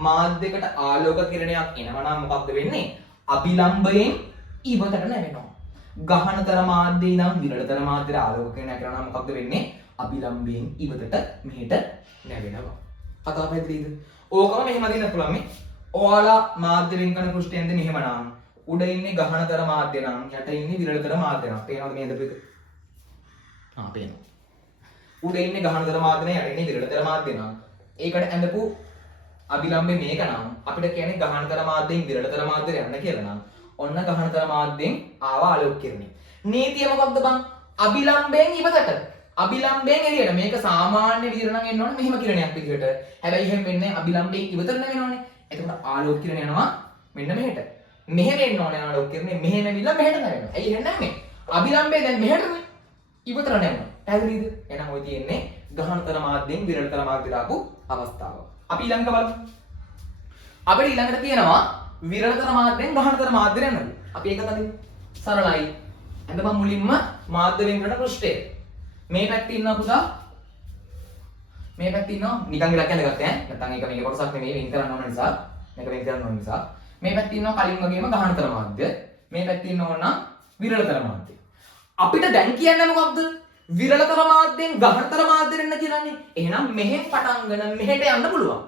මාධ්‍යයකට ආලෝක කිරණයක් එනවා නම් මොකක්ද වෙන්නේ? අභිලම්බයෙන් ඉවතට නැවෙනවා. ගහනතර මාධ්‍යයේ ඉඳන් විරලතර මාධ්‍යයට ආලෝක කිරණයක් එනවා නම් මොකක්ද වෙන්නේ? අභිලම්බයෙන් ඉවතට මෙහෙට නැවෙනවා. කතාව පැහැදිලිද? ඕකම මෙහෙම දින්න පුළුවන් මේ. ඔයාලා මාධ්‍ය වෙන් කරන පෘෂ්ඨයෙන් දෙන්නේ මෙහෙම නම් උඩ ඉන්නේ ගහනතර මාධ්‍ය නම් යට ඉන්නේ විරලතර මාධ්‍ය නම්. පේනවද මේ දෙක? පේනවා. උඩ ඉන්නේ ගහනතර මාධ්‍ය නම් යට ඉන්නේ විරලතර මාධ්‍ය නම්. ඒකට ඇඳපු අභිලම්බේ මේක නම් අපිට කියන්නේ ගහනතර මාධ්‍යයෙන් විරලතර මාධ්‍යයට යන්න කියලා නම් ඔන්න ගහනතර මාධ්‍යයෙන් ආව ආලෝක කිරණය. නීතිය මොකක්ද බං? අභිලම්බයෙන් ඉවතට. අභිලම්බයෙන් එළියට. මේක සාමාන්‍ය විදිහට නම් එන්න ඕනේ මෙහෙම කිරණයක් විදිහට. හැබැයි එහෙම වෙන්නේ අභිලම්බයෙන් ඉවතට නෙවෙනෝනේ. එතකොට ආලෝක කිරණය යනවා මෙන්න මෙහෙට. මෙහෙම එන්න ඕනේ ආලෝක කිරණය. මෙහෙම ඇවිල්ලා මෙහෙට නැවෙනවා. ඇයි එහෙම නැන්නේ? අභිලම්බය දැන් මෙහෙටනේ. ඉවතට නැවෙනවා. පැහැදිලිද? එහෙනම් ඔය තියෙන්නේ ගහනතර මාධ්‍යයෙන් විරලතර මාධ්‍යයට ආපු අවස්ථාව. අපි ඊළඟට බලමු. අපිට ඊළඟට තියෙනවා විරලතර මාධ්‍යයෙන් ගහනතර මාධ්‍යයට යනවා. අපි ඒක තමයි සරලයි. අඳපන් මුලින්ම මාධ්‍ය වෙන් කරන පෘෂ්ඨය. මේ පැත්තේ ඉන්නවා පුතා. මේ පැත්තේ ඉන්නවා නිකන් ඉලක්ක ඇඳගත්තා ඈ. නැත්නම් ඒක මේක කොටසක් නෙමෙයි වෙන් කරන්න ඕන නිසා. මේක වෙන් කරන්න ඕන නිසා. මේ පැත්තේ ඉන්නවා කලින් වගේම ගහනතර මාධ්‍ය. මේ පැත්තේ ඉන්නවා නම් විරලතර මාධ්‍ය. අපිට දැන් කියන්නේ මොකක්ද? විරලතර මාධ්‍යයෙන් ගහනතර මාධ්‍යයට එන්න කියලානේ. එහෙනම් මෙහෙන් පටන්ගෙන මෙහෙට යන්න පුළුවන්.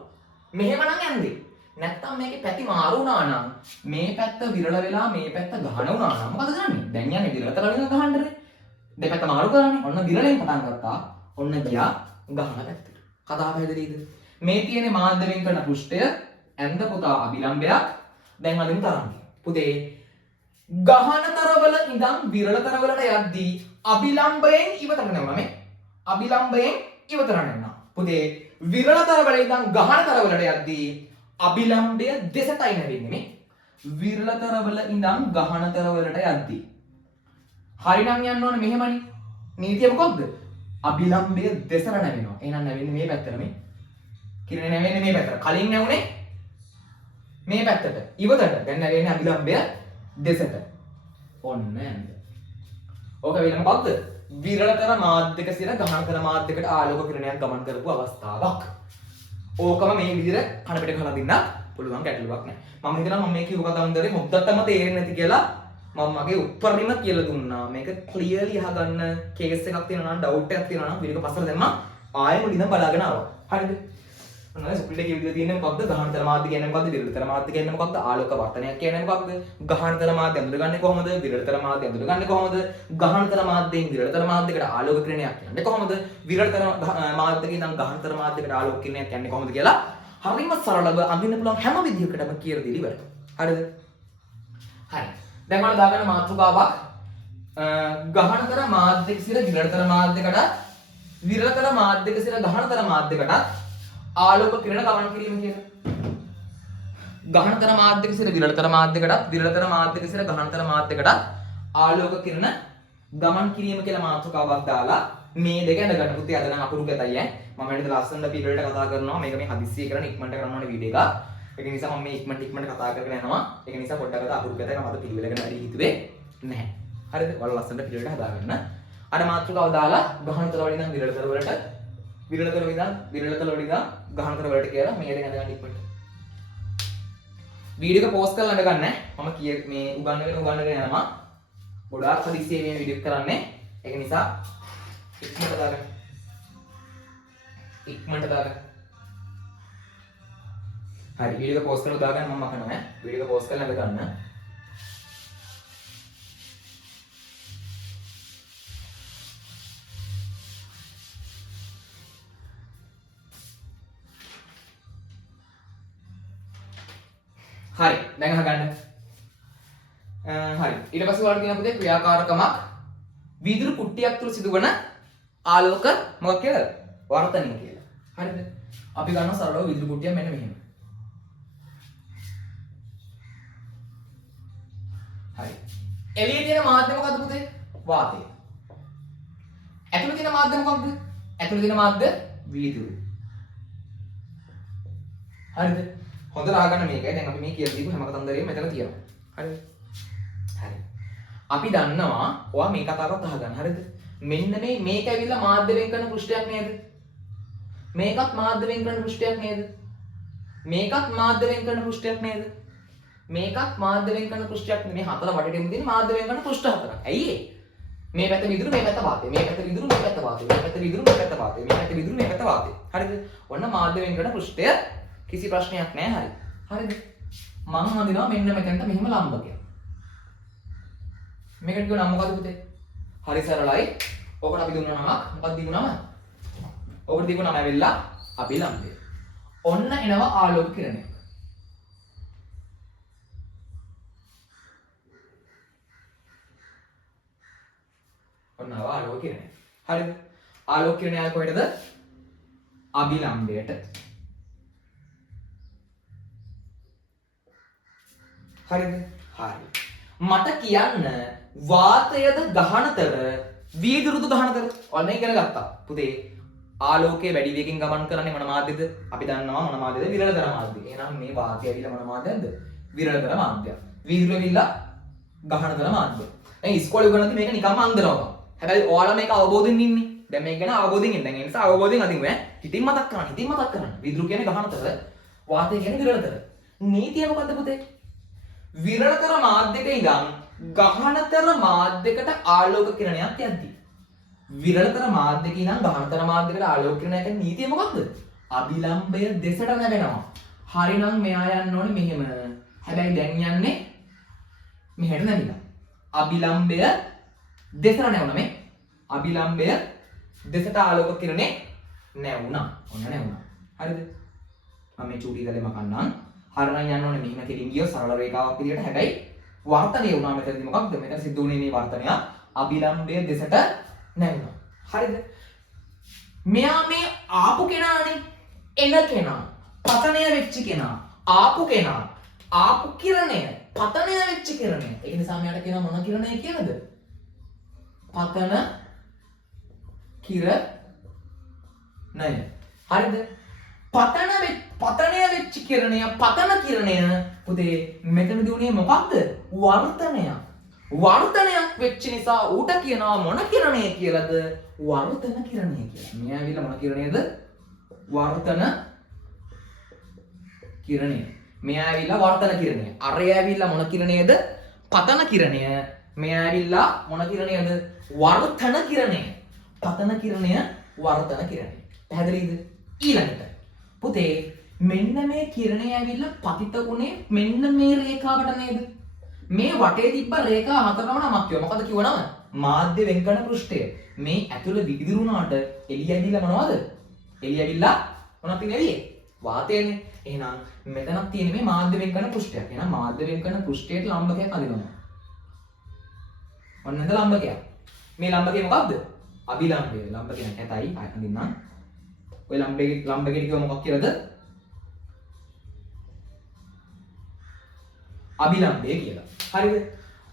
මෙහෙම නම් යන්නේ. නැත්තම් මේකේ පැති මාරු වුණා නම් මේ පැත්ත විරල වෙලා මේ පැත්ත ගහන වුණා නම් මොකද කරන්නේ? දැන් යන්නේ විරලතර වලින් ගහන්නනේ. දෙපැත්ත මාරු කරන්නේ. ඔන්න විරලෙන් පටන් ගත්තා. ඔන්න ගියා ගහන පැත්තට. කතාව පැහැදිලිද? මේ තියෙන්නේ මාධ්‍ය වෙන් කරන පෘෂ්ඨය. ඇඳ පුතා අභිලම්බයක්. දැන් අදින් තරංගය. පුතේ ගහනතරවල ඉඳන් විරලතරවලට යද්දී අභිලම්බයෙන් ඉවතට නැවුණා මේ. අභිලම්බයෙන් ඉවතට නැවුණා. පුතේ විරලතරවල ඉඳන් ගහනතරවලට යද්දී අභිලම්බය දෙසටයි නැවෙන්නේ මේ. විරලතරවල ඉඳන් ගහනතරවලට යද්දී. හරිනම් යන්න ඕනේ මෙහෙමනේ. නීතිය මොකක්ද? අභිලම්බය දෙසට නැවෙනවා. එහෙනම් නැවෙන්නේ මේ පැත්තට මේ. කිරණේ නැවෙන්නේ මේ පැත්තට. කලින් නැවුනේ මේ පැත්තට ඉවතට දැන් නැගෙන්නේ අභිලම්බය දෙසට ඔන්න යන්න ඕක වෙන මොකක්ද විරලතර මාධ්‍යක සිර ගහනතර මාධ්‍යකට ආලෝක කිරණයක් ගමන් කරපු අවස්ථාවක් ඕකම මේ විදිහට කන පිට කරලා දෙන්න පුළුවන් ගැටලුවක් නැහැ මම හිතනවා මම මේ කියපු කතාන්දරේ මොකක්දටම තේරෙන්නේ නැති කියලා මම මගේ උපරිම කියලා දුන්නා මේක ක්ලියර්ලි අහගන්න කේස් එකක් තියෙනවා නම් ඩවුට් එකක් තියෙනවා නම් වීඩියෝ පස්සට දැම්මා ආයෙ මුලින්ම බලාගෙන ආවා හරිද ඔන්න සුපිරිට කියවිලා තියෙන්නේ මොකක්ද ගහනතර මාධ්‍ය කියන්නේ මොකක්ද විරලතර මාධ්‍ය කියන්නේ මොකක්ද ආලෝක වර්තනයක් කියන්නේ මොකක්ද ගහනතර මාධ්‍ය අඳුරගන්නේ කොහොමද විරලතර මාධ්‍ය අඳුරගන්නේ කොහොමද ගහනතර මාධ්‍යයෙන් විරලතර මාධ්‍යයකට ආලෝක කිරණයක් කියන්නේ කොහොමද විරලතර මාධ්‍යකින් නම් ගහනතර මාධ්‍යයකට ආලෝක කිරණයක් කියන්නේ කොහොමද කියලා හරිම සරලව අඳින්න පුළුවන් හැම විදිහකටම කියලා දෙලි ඉවරයි හරිද හරි දැන් මම දාගන්න මාතෘකාවක් ගහනතර මාධ්‍යක සිර විරලතර මාධ්‍යකට විරලතර මාධ්‍යක සිර ගහනතර මාධ්‍යකට ආලෝක කිරණ ගමන් කිරීම කියලා. ගහනතර මාධ්‍යක සිර විරලතර මාධ්‍යකටත් විරලතර මාධ්‍යක සිර ගහනතර මාධ්‍යකටත් ආලෝක කිරණ ගමන් කිරීම කියලා මාතෘකාවක් දාලා මේ දෙක අඳගන්න පුතේ අද නම් අපුරු ගතයි ඈ. මම වෙනද ලස්සන පීරියඩ් එක කතා කරනවා. මේක මේ හදිස්සිය කරන ඉක්මනට කරන්න ඕනේ වීඩියෝ එකක්. ඒක නිසා මම මේ ඉක්මනට කතා කරගෙන යනවා. ඒක නිසා පොඩ්ඩක් අද අපුරු ගතයි මම අද පිළිවෙලකට වැඩි හිතුවේ නැහැ. හරිද? ඔයාලා ලස්සනට පීරියඩ් එක හදාගන්න. අර මාතෘකාව දාලා ගහනතර වලින් නම් විරලතර වලට විරලතර වලින් ගහනතර වලට කියලා මේ දෙක අඳගන්න ඉක්මනට. වීඩියෝ එක පෝස්ට් කරලා අඳ ගන්න. මම මේ උගන්වගෙන යනවා. ගොඩාක් හදිස්සියේ මේ වීඩියෝ එක කරන්නේ. ඒක නිසා ඉක්මනට දාගන්න. හරි වීඩියෝ එක පෝස්ට් කරලා දාගන්න මම මකනවා ඈ. වීඩියෝ එක පෝස්ට් කරලා අඳ ගන්න. හරි දැන් අහගන්න හරි ඊට පස්සේ ඔයාලට තියෙන පුතේ ක්‍රියාකාරකමක් වීදුරු කුට්ටියක් තුල සිදුවන ආලෝක මොකක් කියලාද වර්තනය කියලා හරිද අපි ගන්නවා සරලව වීදුරු කුට්ටිය මෙන්න මෙහෙම හරි එළියේ තියෙන මාධ්‍ය මොකද්ද පුතේ වාතය ඇතුළේ තියෙන මාධ්‍ය මොකක්ද ඇතුළේ තියෙන මාධ්‍ය වීදුරු හරිද හොඳට අහගන්න මේකයි දැන් අපි මේ කියලා දීපු හැම කතන්දරේම මෙතන තියෙනවා හරිද හරි අපි දන්නවා ඔයා මේ කතාවත් අහගන්න හරිද මෙන්න මේක ඇවිල්ලා මාධ්‍ය වෙන් කරන පෘෂ්ඨයක් නේද මේකත් මාධ්‍ය වෙන් කරන පෘෂ්ඨයක් නේද මේකත් මාධ්‍ය වෙන් කරන පෘෂ්ඨයක් නේද මේකත් මාධ්‍ය වෙන් කරන පෘෂ්ඨයක් නේ හතර වටේටම තියෙන මාධ්‍ය වෙන් කරන පෘෂ්ඨ හතරක් ඇයි ඒ මේ පැත්ත විදුරු මේ පැත්ත වාතය මේ පැත්ත විදුරු මේ පැත්ත වාතය මේ පැත්ත විදුරු මේ පැත්ත වාතය මේ පැත්ත විදුරු මේ පැත්ත වාතය හරිද ඔන්න මාධ්‍ය වෙන් කරන පෘෂ්ඨය කිසි ප්‍රශ්නයක් නැහැ හරිද මම හඳිනවා මෙන්න මෙතනට මෙහෙම ලම්බකයක් මේකට කියව නම මොකද පුතේ හරි සරලයි ඔකට අපි දුන්නා නමක් මොකක්ද දීපු නම ඔකට දීපු නම ඇවිල්ලා අභිලම්බය ඔන්න එනවා ආලෝක කිරණය ඔන්න ආලෝක කිරණය හරිද ආලෝක කිරණය ආව කොහෙටද අභිලම්බයට හරිද? හරි. මට කියන්න වාතයද ගහනතර වීදුරුද ගහනතර? ඔන්න ඉගෙන ගත්තා. පුතේ ආලෝකයේ වැඩි වේගෙන් ගමන් කරන්නේ මොන මාධ්‍යද? අපි දන්නවා මොන මාධ්‍යද? විරලතර මාධ්‍ය. එහෙනම් මේ වාතය ඇවිල්ලා මොන මාධ්‍යද? විරලතර මාධ්‍යය. වීදුරු ඇවිල්ලා ගහනතර මාධ්‍යය. දැන් ඉස්කෝලේ උගන්වද්දි මේක නිකම්ම අන්දනවා. හැබැයි ඔයාලා මේක අවබෝධයෙන් ඉන්නේ. දැන් මේක ගැන අවබෝධයෙන් ඉන්න. දැන් ඒ නිසා අවබෝධයෙන් අදින්න ඈ. හිතින් මතක් කරන්න. වීදුරු කියන්නේ ගහනතර, වාතය කියන්නේ විරලතර. නීතිය මොකද්ද පුතේ? විරලතර මාධ්‍යක ඉඳන් ගහනතර මාධ්‍යකට ආලෝක කිරණයක් යද්දී විරලතර මාධ්‍යක ඉඳන් ගහනතර මාධ්‍යකට ආලෝක කිරණයක් යන නීතිය මොකක්ද? අභිලම්බය දෙසට නැවෙනවා. හරිනම් මෙයා යන්න ඕනේ මෙහෙම. හැබැයි දැන් යන්නේ මෙහෙට නැමිලා. අභිලම්බය දෙසට නැවුණා මේ. අභිලම්බය දෙසට ආලෝක කිරණේ නැවුණා. ඔන්න නැවුණා. හරිද? මම මේ චූටි ඉදලෙම කන්නම්. හරනම් යන්න ඕනේ මෙහෙම කෙලින් ගියොත් සරල රේඛාවක් විදියට හැබැයි වර්තනය වුණා මෙතනදී මොකක්ද මෙතන සිද්ධ වුණේ මේ වර්තනය අභිලම්බය දෙසට නැවුණා හරිද මෙයා මේ ආපු කෙනානේ එන කෙනා පතනය වෙච්ච කෙනා ආපු කෙනා ආපු කිරණය පතනය වෙච්ච කිරණය ඒ නිසා මෙයාට කියනවා මොන කිරණය කියලාද පතන කිරණය හරිද පතනය වෙච්ච කිරණය පතන කිරණය පුතේ මෙතනදී උනේ මොකක්ද? වර්තනයක්. වර්තනයක් වෙච්ච නිසා ඌට කියනවා මොන කිරණය කියලාද? වර්තන කිරණය කියලා. මේ ඇවිල්ලා මොන කිරණයද? වර්තන කිරණය. මේ ඇවිල්ලා වර්තන කිරණය. අර ඇවිල්ලා මොන කිරණයද? පතන කිරණය. මේ ඇවිල්ලා මොන කිරණයද? වර්තන කිරණය. පතන කිරණය වර්තන කිරණය. පැහැදිලිද? ඊළඟට පුතේ මෙන්න මේ කිරණය ඇවිල්ලා පතිත උනේ මෙන්න මේ රේඛාවට නේද? මේ වටේ තිබ්බ රේඛා හතරම නමක් කියව. මොකද කිව්ව නම? මාධ්‍ය වෙන්කරන පෘෂ්ඨය. මේ ඇතුළේ විදිරුණාට එළිය ඇවිල්ලා මොනවද? එළිය ඇවිල්ලා මොනවද තියෙන්නේ එළියේ? වාතයනේ. එහෙනම් මෙතනක් තියෙන මේ මාධ්‍ය වෙන්කරන පෘෂ්ඨයක්. එහෙනම් මාධ්‍ය වෙන්කරන පෘෂ්ඨයට ලම්බකයක් අදිනවා. ඔන්න නේද ලම්බකයක්. මේ ලම්බකය මොකක්ද? අභිලම්බය. ලම්බකය නැතයි අදින්නම්. ඔය ලම්බකෙට කිව්ව මොකක් කියලාද? අභිලම්බය කියලා. හරිද?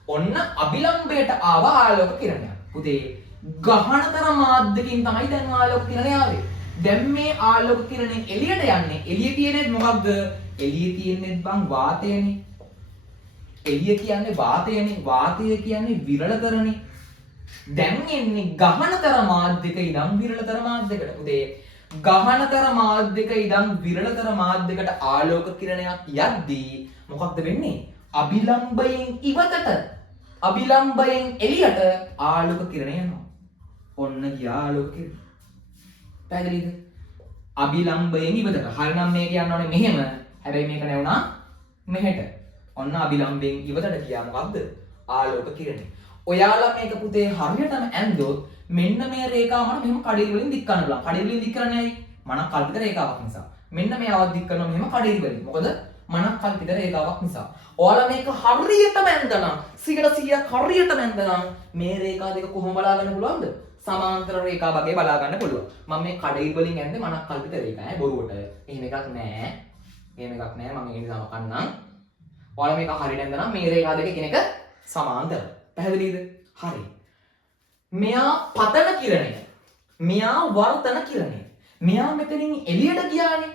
ඔන්න අභිලම්බයට ආව ආලෝක කිරණයක්. පුතේ ගහනතර මාධ්‍යකින් තමයි දැන් ආලෝක කිරණය ආවේ. දැන් මේ ආලෝක කිරණය එළියට යන්නේ. එළිය තියෙන්නේ මොකක්ද? එළිය තියෙන්නේ බං වාතයනේ. එළිය කියන්නේ වාතයනේ. වාතය කියන්නේ විරලතරනේ. දැන් එන්නේ ගහනතර මාධ්‍යක ඉඳන් විරලතර මාධ්‍යකට. පුතේ ගහනතර මාධ්‍යක ඉඳන් විරලතර මාධ්‍යකට ආලෝක කිරණයක් යද්දී මොකක්ද වෙන්නේ? අභිලම්බයෙන් ඉවතට අභිලම්බයෙන් එළියට ආලෝක කිරණය යනවා. ඔන්න ගියා ආලෝක කිරණය. පැහැදිලිද? අභිලම්බයෙන් ඉවතට. හරිනම් මේ කියන්න ඕනේ මෙහෙම. හැබැයි මේක නැවුණා මෙහෙට. ඔන්න අභිලම්බයෙන් ඉවතට ගියා මොකද්ද? ආලෝක කිරණය. ඔයාලා මේක පුතේ හරියටම ඇන්දොත් මෙන්න මේ රේඛාව මම මෙහෙම කඩිරි වලින් දික් කරන්න බලන්න. කඩිරි වලින් දික් කරන්නේ ඇයි? මනක් කල්පිත රේඛාවක් නිසා. මෙන්න මේ ආවත් දික් කරනවා මෙහෙම කඩිරි වලින්. මොකද මනක් කල්පිත රේඛාවක් නිසා. ඔයාලා මේක හරියටම ඇන්දනම් 100% හරියටම ඇන්දනම් මේ රේඛා දෙක කොහොම බලා ගන්න පුළුවන්ද? සමාන්තර රේඛා වගේ බලා ගන්න පුළුවන්. මම මේ කඩිරි වලින් ඇන්දේ මනක් කල්පිත රේඛා ඈ බොරුවට. එහෙම එකක් නෑ. එහෙම එකක් නෑ. මම ඒ නිසා මකන්නම්. ඔයාලා මේක හරියට ඇන්දනම් මේ රේඛා දෙක එකිනෙක සමාන්තර. පැහැදිලිද? හරි. මෙයා පතන කිරණය. මෙයා වර්තන කිරණය. මෙයා මෙතනින් එළියට ගියානේ.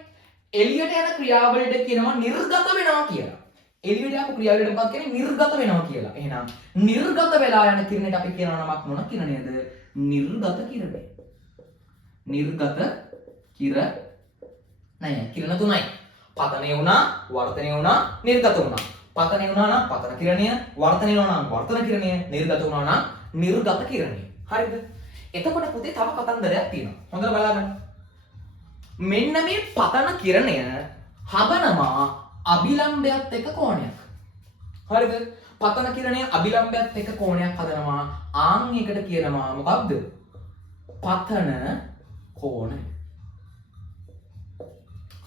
එළියට යන ක්‍රියාවලියට කියනවා නිර්ගත වෙනවා කියලා. එළියට යන ක්‍රියාවලියට මොකක්ද කියන්නේ? නිර්ගත වෙනවා කියලා. එහෙනම් නිර්ගත වෙලා යන කිරණයට අපි කියනවා නමක් මොන කිරණයද? නිර්ගත කිරණය. නිර්ගත කිරණය. කිරණ තුනයි. පතනය වුණා, වර්තනය වුණා, නිර්ගත වුණා. පතනය වුණා නම් පතන කිරණය, වර්තනය වුණා නම් වර්තන කිරණය, නිර්ගත වුණා නම් නිර්ගත කිරණය. හරිද? එතකොට පුතේ තව කතන්දරයක් තියෙනවා. හොඳට බලාගන්න. මෙන්න මේ පතන කිරණය හදනවා අභිලම්බයත් එක්ක කෝණයක්. හරිද? පතන කිරණය අභිලම්බයත් එක්ක කෝණයක් හදනවා. ආන් එකට කියනවා මොකක්ද? පතන කෝණය.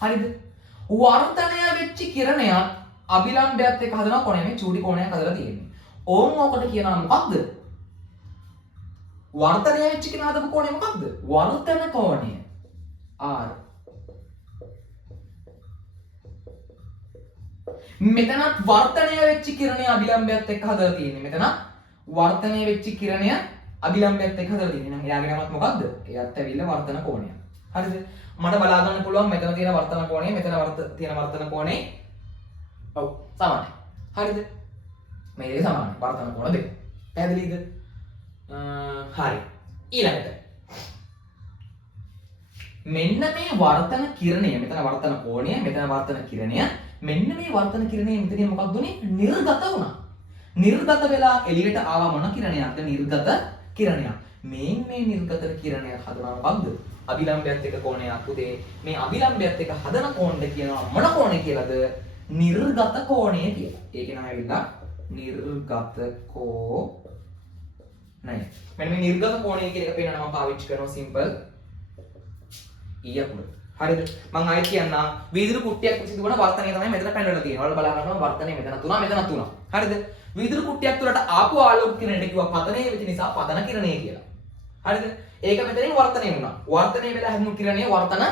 හරිද? වර්තනය වෙච්ච කිරණයක් අභිලම්බයත් එක්ක හදන කෝණය මේ චූටි කෝණයක් හදලා තියෙන්නේ. ඕම් ඕකට කියනවා මොකක්ද? වර්තනය වෙච්ච කෙනා හදපු කෝණය මොකක්ද? වර්තන කෝණය. R. මෙතනත් වර්තනය වෙච්ච කිරණය අභිලම්බයත් එක්ක හදලා තියෙන්නේ. මෙතන වර්තනය වෙච්ච කිරණය අභිලම්බයත් එක්ක හදලා තියෙන්නේ. එහෙනම් එයාගේ නමත් මොකක්ද? එයාත් ඇවිල්ලා වර්තන කෝණය. හරිද? මට බලා ගන්න පුළුවන් මෙතන තියෙන වර්තන කෝණය, මෙතන තියෙන වර්තන කෝණය ඔව් සමානයි. හරිද? මේ දෙක සමානයි. වර්තන කෝණ දෙක. පැහැදිලිද? හරි. ඊළඟට මෙන්න මේ වර්තන කිරණය, මෙතන වර්තන කෝණය, මෙතන වර්තන කිරණය, මෙන්න මේ වර්තන කිරණය මෙතන මොකක්ද උනේ? නිර්ගත වුණා. නිර්ගත වෙලා එළියට ආවා මොන කිරණයක්ද? නිර්ගත කිරණයක්. මේ නිර්ගත කිරණය හදනවා මොකක්ද? අභිලම්බයත් එක්ක කෝණයක්. උදේ මේ අභිලම්බයත් එක්ක හදන කෝණය කියනවා මොන කෝණය කියලාද? නිර්ගත කෝණය කියලා. ඒක නම ඇවිල්ලා නිර්ගත කෝණය. මෙන්න මේ නිර්ගත කෝණය කියන එක පේනවා මම පාවිච්චි කරනවා සිම්පල් ඊයකුල. හරිද? මම ආයෙත් කියන්නම් වීදුරු කුට්ටියක් සිදුවන වර්තනය තමයි මෙතන පැනවලා තියෙන්නේ. ඔයාලා බලා ගන්නවා වර්තනය මෙතන තුනක් මෙතන තුනක්. හරිද? වීදුරු කුට්ටියක් තුලට ආපු ආලෝක කිරණයට කිව්වා පතනය වෙච්ච නිසා පතන කිරණය කියලා. හරිද? ඒක මෙතනින් වර්තනය වුණා. වර්තනය වෙලා හැදුණු කිරණය වර්තන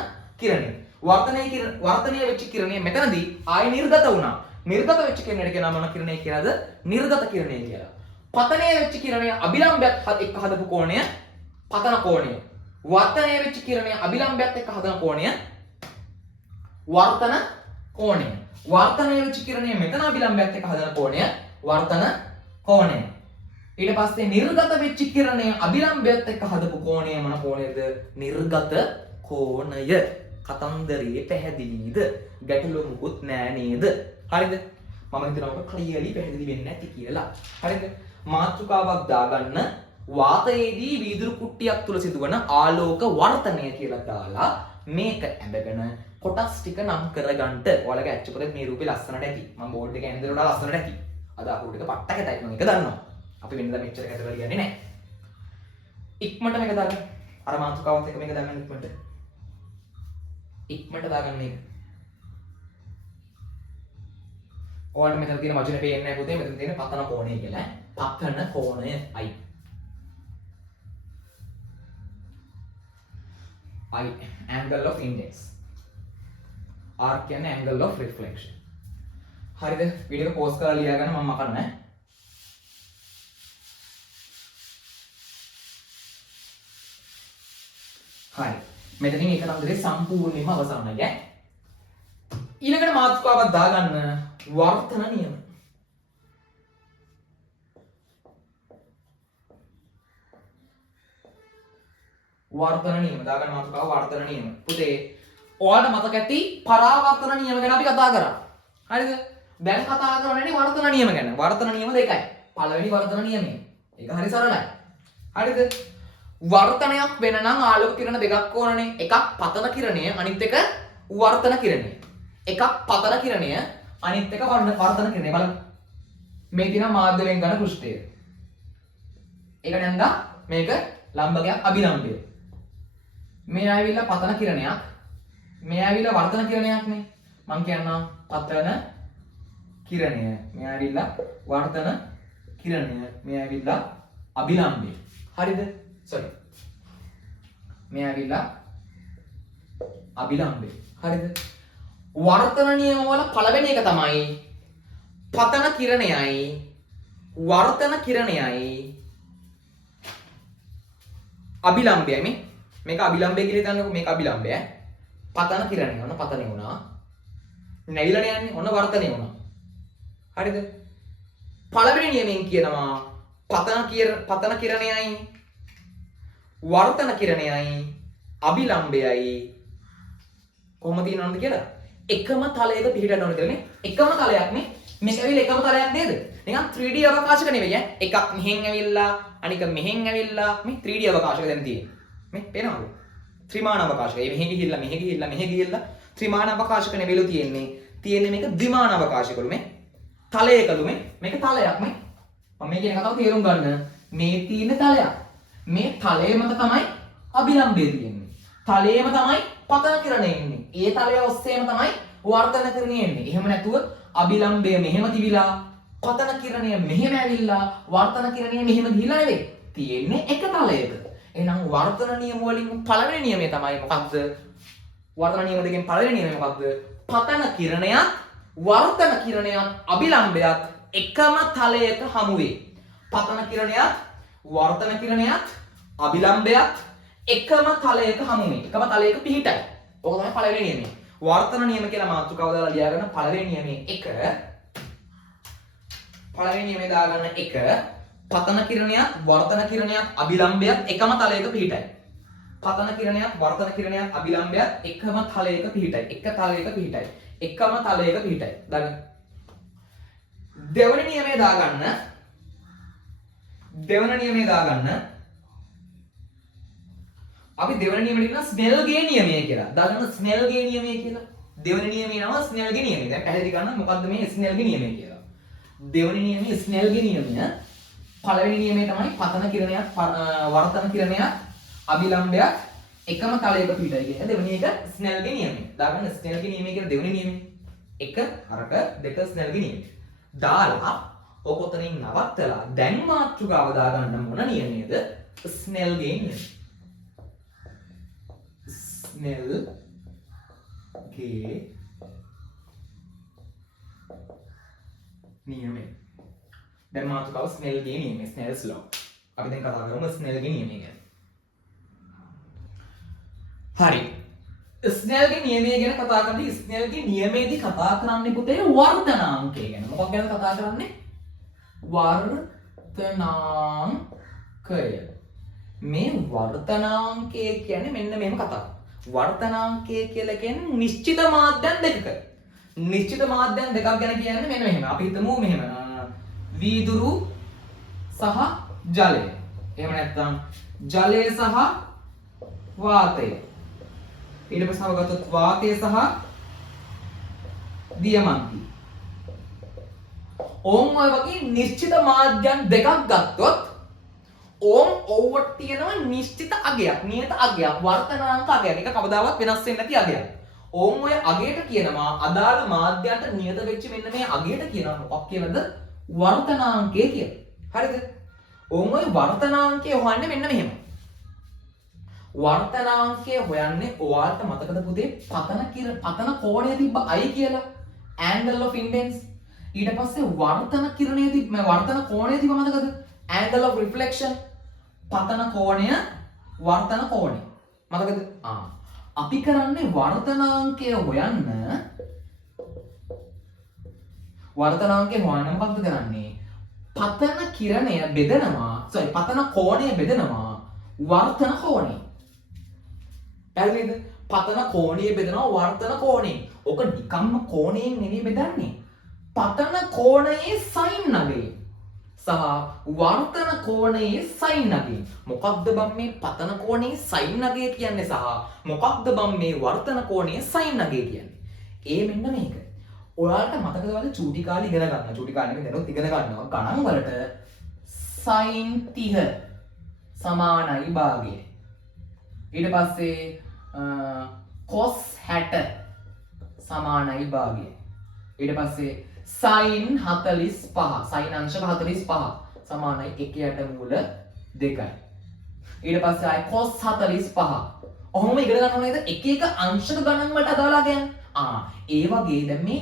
කිරණය. වර්තනය වෙච්ච කිරණය මෙතනදී ආයෙ නිර්ගත වුණා. නිර්ගත වෙච්ච කිරණයට කියනවා මොන කිරණය කියලාද? නිර්ගත කිරණය කියලා. පතනය වෙච්ච කිරණය අභිලම්බයත් එක්ක හදපු කෝණය පතන කෝණය. වර්තනය වෙච්ච කිරණය අභිලම්බයත් එක්ක හදන කෝණය වර්තන කෝණය. වර්තනයේ වෙච්ච කිරණය මෙතන අභිලම්බයත් එක්ක හදන කෝණය වර්තන කෝණය. ඊට පස්සේ නිර්ගත වෙච්ච කිරණය අභිලම්බයත් එක්ක හදපු කෝණය මොන කෝණයද? නිර්ගත කෝණය. කතන්දරේ පැහැදිලිද? ගැටලු මුකුත් නෑ නේද? හරිද? මම හිතනවා ඔබ ක්ලියර්ලි පැහැදිලි වෙන්නේ නැති කියලා. හරිද? මාතෘකාවක් දාගන්න වාතයේදී වීදුරු කුට්ටියක් තුල සිදුවන ආලෝක වර්තනය කියලා දාලා මේක ඇඳගෙන කොටස් ටික නම් කරගන්න. ඔයාලගේ ඇච්ච පොතේ මේ රූපේ ලස්සනට ඇති. මම බෝඩ් එක ඇඳලා වඩා ලස්සනට ඇති. අද අකුරු ටික පට්ට කැතයි. මම ඒක දන්නවා. අපි වෙනදා මෙච්චර කැත කරලා කියන්නේ නැහැ. ඉක්මනට මේක දාගන්න. අර මාතෘකාවත් එක්ක මේක දාගන්න ඉක්මනට. ඉක්මනට දාගන්න මේක. ඔයාලට මෙතන තියෙන වචනේ පේන්නේ නැහැ පුතේ. මෙතන තියෙන පතන කෝණය කියලා. පතන කෝණය I. Angle of index. R කියන්නේ angle of reflection. හරිද? වීඩියෝ එක පෝස් කරලා ලියා ගන්න මම මකන්නේ. හරි. මෙතනින් එක නම්දරේ සම්පූර්ණයෙන්ම අවසන්යි ඈ. ඊළඟට මාතෘකාවක් දාගන්න වර්තන නියම. වර්තන නියම දාගන්න මාතෘකාව වර්තන නියම. පුතේ ඔයාලට මතක ඇති පරාවර්තන නියම ගැන අපි කතා කරා. හරිද? දැන් කතා කරන්නේ වර්තන නියම ගැන. වර්තන නියම දෙකයි. පළවෙනි වර්තන නියමය. ඒක හරි සරලයි. හරිද? වර්තනයක් වෙන නම් ආලෝක කිරණ දෙකක් ඕනනේ. එකක් පතන කිරණය, අනිත් එක වර්තන කිරණය. එකක් පතන කිරණය, අනිත් එක වර්තන කිරණය. බලන්න. මේ තියෙන මාධ්‍යයෙන් ගන්න පෘෂ්ඨය. ඒක නේද? මේක ලම්බකයක් අභිලම්බය. මේ ආවිල්ලා පතන කිරණයක්. මේ ආවිල්ලා වර්තන කිරණයක් නේ. මම කියන්නම් පතන කිරණය. මේ ආවිල්ලා වර්තන කිරණය. මේ ආවිල්ලා අභිලම්බය. හරිද? sorry. මේ ආවිල්ලා අභිලම්බය. හරිද? වර්තන නියම වල පළවෙනි එක තමයි පතන කිරණයයි වර්තන කිරණයයි අභිලම්බයයි මේ. මේක අභිලම්බය කියලා හිතන්නකෝ. මේක අභිලම්බය. පතන කිරණය ඔන්න පතනේ වුණා. නැවිලානේ යන්නේ. ඔන්න වර්තනේ වුණා. හරිද? පළවෙනි නියමෙන් කියනවා පතන කිරණයයි වර්තන කිරණයයි අභිලම්බයයි කොහොමද තියෙනවද කියලා එකම තලයක පිහිටන්න ඕන කියලා නේ. එකම තලයක් නේ. මේක ඇවිල්ලා එකම තලයක් නේද? නිකන් 3D අවකාශයක නෙවෙයි ඈ. එකක් මෙහෙන් ඇවිල්ලා අනික මෙහෙන් ඇවිල්ලා මේ 3D අවකාශයක දැන් තියෙන්නේ. මේ පේනවද? ත්‍රිමාන අවකාශයක. මේ මෙහෙ ගිහිල්ලා මෙහෙ ගිහිල්ලා මෙහෙ ගිහිල්ලා ත්‍රිමාන අවකාශයක නෙවෙයිලු තියෙන්නේ. තියෙන්නේ මේක ද්විමාන අවකාශයකලු මේ. තලයකලු මේ. මේක තලයක් මේ. මම මේ කියන කතාව තේරුම් ගන්න. මේ තියෙන තලයක්. මේ තලය මත තමයි අභිලම්බය තියෙන්නේ. තලයේම තමයි පතන කිරණය ඉන්නේ. ඒ තලය ඔස්සේම තමයි වර්තන කිරණය එන්නේ. එහෙම නැතුව අභිලම්බය මෙහෙම තිබිලා පතන කිරණය මෙහෙම ඇවිල්ලා වර්තන කිරණය මෙහෙම ගිහිලා නෙවෙයි. තියෙන්නේ එක තලයක. එහෙනම් වර්තන නියම වලින් පළවෙනි නියමය තමයි මොකක්ද? වර්තන නියම දෙකෙන් පළවෙනි නියමය මොකක්ද? පතන කිරණයත් වර්තන කිරණයත් අභිලම්බයත් එකම තලයක හමු වේ. පතන කිරණයත් වර්තන කිරණයත් අභිලම්බයත් එකම තලයක හමු වේ. එකම තලයක පිහිටයි. ඕක තමයි පළවෙනි නියමය. වර්තන නියම කියලා මාතෘකාව දාලා ලියා ගන්න පළවෙනි නියමයේ 1 පළවෙනි නියමයේ දාගන්න 1 පතන කිරණයත් වර්තන කිරණයත් අභිලම්බයත් එකම තලයක පිහිටයි. පතන කිරණයත් වර්තන කිරණයත් අභිලම්බයත් එකම තලයක පිහිටයි. එක තලයක පිහිටයි. එකම තලයක පිහිටයි. දාගන්න. දෙවන නියමයේ දාගන්න. දෙවන නියමයේ දාගන්න. අපි දෙවන නියමයට කියන ස්නෙල්ගේ නියමය කියලා. දාගන්න ස්නෙල්ගේ නියමය කියලා. දෙවන නියමේ නම ස්නෙල්ගේ නියමය. දැන් පැහැදිලි කරන්න මොකද්ද මේ ස්නෙල්ගේ නියමය කියලා. දෙවන නියමයේ ස්නෙල්ගේ නියමය. පළවෙනි නියමය තමයි පතන කිරණයත් වර්තන කිරණයත් අභිලම්බයත් එකම තලයක පිහිටයි කියන දෙවෙනි එක ස්නෙල්ගේ නියමය. දාගන්න ස්නෙල්ගේ නියමය කියලා දෙවෙනි නියමය. 1 අරක 2 ස්නෙල්ගේ නියමය. දාලා ඔක උතනින් නවත්තලා දැන් මාතෘකාව දාගන්න මොන නියමයේද? ස්නෙල්ගේ නියමය. ස්නෙල්ගේ නියමය. දැන් මාතෘකාව ස්නෙල්ගේ නියමය. ස්නෙල්ස් ලෝ. අපි දැන් කතා කරමු ස්නෙල්ගේ නියමය ගැන. හරි. ස්නේල්ගේ නියමය ගැන කතා කරන්නේ ස්නේල්ගේ නියමයේදී කතා කරන්නේ පුතේ වර්තනාංකය ගැන. මොකක් ගැනද කතා කරන්නේ? වර්තනාංකය. මේ වර්තනාංකය කියන්නේ මෙන්න මෙහෙම කතාවක්. වර්තනාංකය කියලා කියන්නේ නිශ්චිත මාධ්‍යයන් දෙකක. නිශ්චිත මාධ්‍යයන් දෙකක් ගැන කියන්නේ මෙන්න මෙහෙම. අපි හිතමු මෙහෙම. වීදුරු සහ ජලය. එහෙම නැත්නම් ජලය සහ වාතය. ඊට පස්සේ ගත්තොත් වාතය සහ දියමන්ති. ඕම් ඔය වගේ නිශ්චිත මාධ්‍යයන් දෙකක් ගත්තොත් ඕම් ඕවට තියෙනවා නිශ්චිත අගයක්, නියත අගයක්, වර්තනාංක අගයක්. ඒක කවදාවත් වෙනස් වෙන්නේ නැති අගයක්. ඕම් ඔය අගයට කියනවා අදාළ මාධ්‍යයට නියත වෙච්ච මෙන්න මේ අගයට කියනවා මොකක් කියලාද? වර්තනාංකය කියලා. හරිද? ඕම් ඔය වර්තනාංකය හොයන්නේ මෙන්න මෙහෙම. වර්තනාංකය හොයන්නේ ඔයාලට මතකද පුතේ පතන කෝණය තිබ්බ I කියලා angle of incidence. ඊට පස්සේ වර්තන කිරණය තිබ්බ වර්තන කෝණය තිබ්බ මතකද? angle of reflection. පතන කෝණය වර්තන කෝණය. මතකද? අපි කරන්නේ වර්තනාංකය හොයන්න මොකක්ද කරන්නේ? පතන කිරණය බෙදනවා පතන කෝණය බෙදනවා වර්තන කෝණය. පැහැදිලිද? පතන කෝණය බෙදනවා වර්තන කෝණයෙන්. ඔක නිකම්ම කෝණයෙන් නෙවෙයි බෙදන්නේ. පතන කෝණයේ sin නගයෙන් සහ වර්තන කෝණයේ sin නගයෙන්. මොකක්ද බම් මේ පතන කෝණයේ sin නගය කියන්නේ සහ මොකක්ද බම් මේ වර්තන කෝණයේ sin නගය කියන්නේ? ඒ මෙන්න මේක. ඔයාලට මතකද වල චූටි කාලේ ඉගෙන ගන්න. චූටි කාලේ නෙමෙයි දැනුත් ඉගෙන ගන්නවා. ගණන් වලට sin 30 සමානයි භාගය. ඊට පස්සේ cos 60 සමානයි භාගය. ඊට පස්සේ sin 45 sin අංශක 45 සමානයි 1 මූල 2යි. ඊට පස්සේ ආයි cos 45. ඔහොම ඉගෙන ගන්න ඕනේ නේද? එක එක අංශක ගණන් වලට අදාළව කියන්නේ. ඒ වගේ දැන් මේ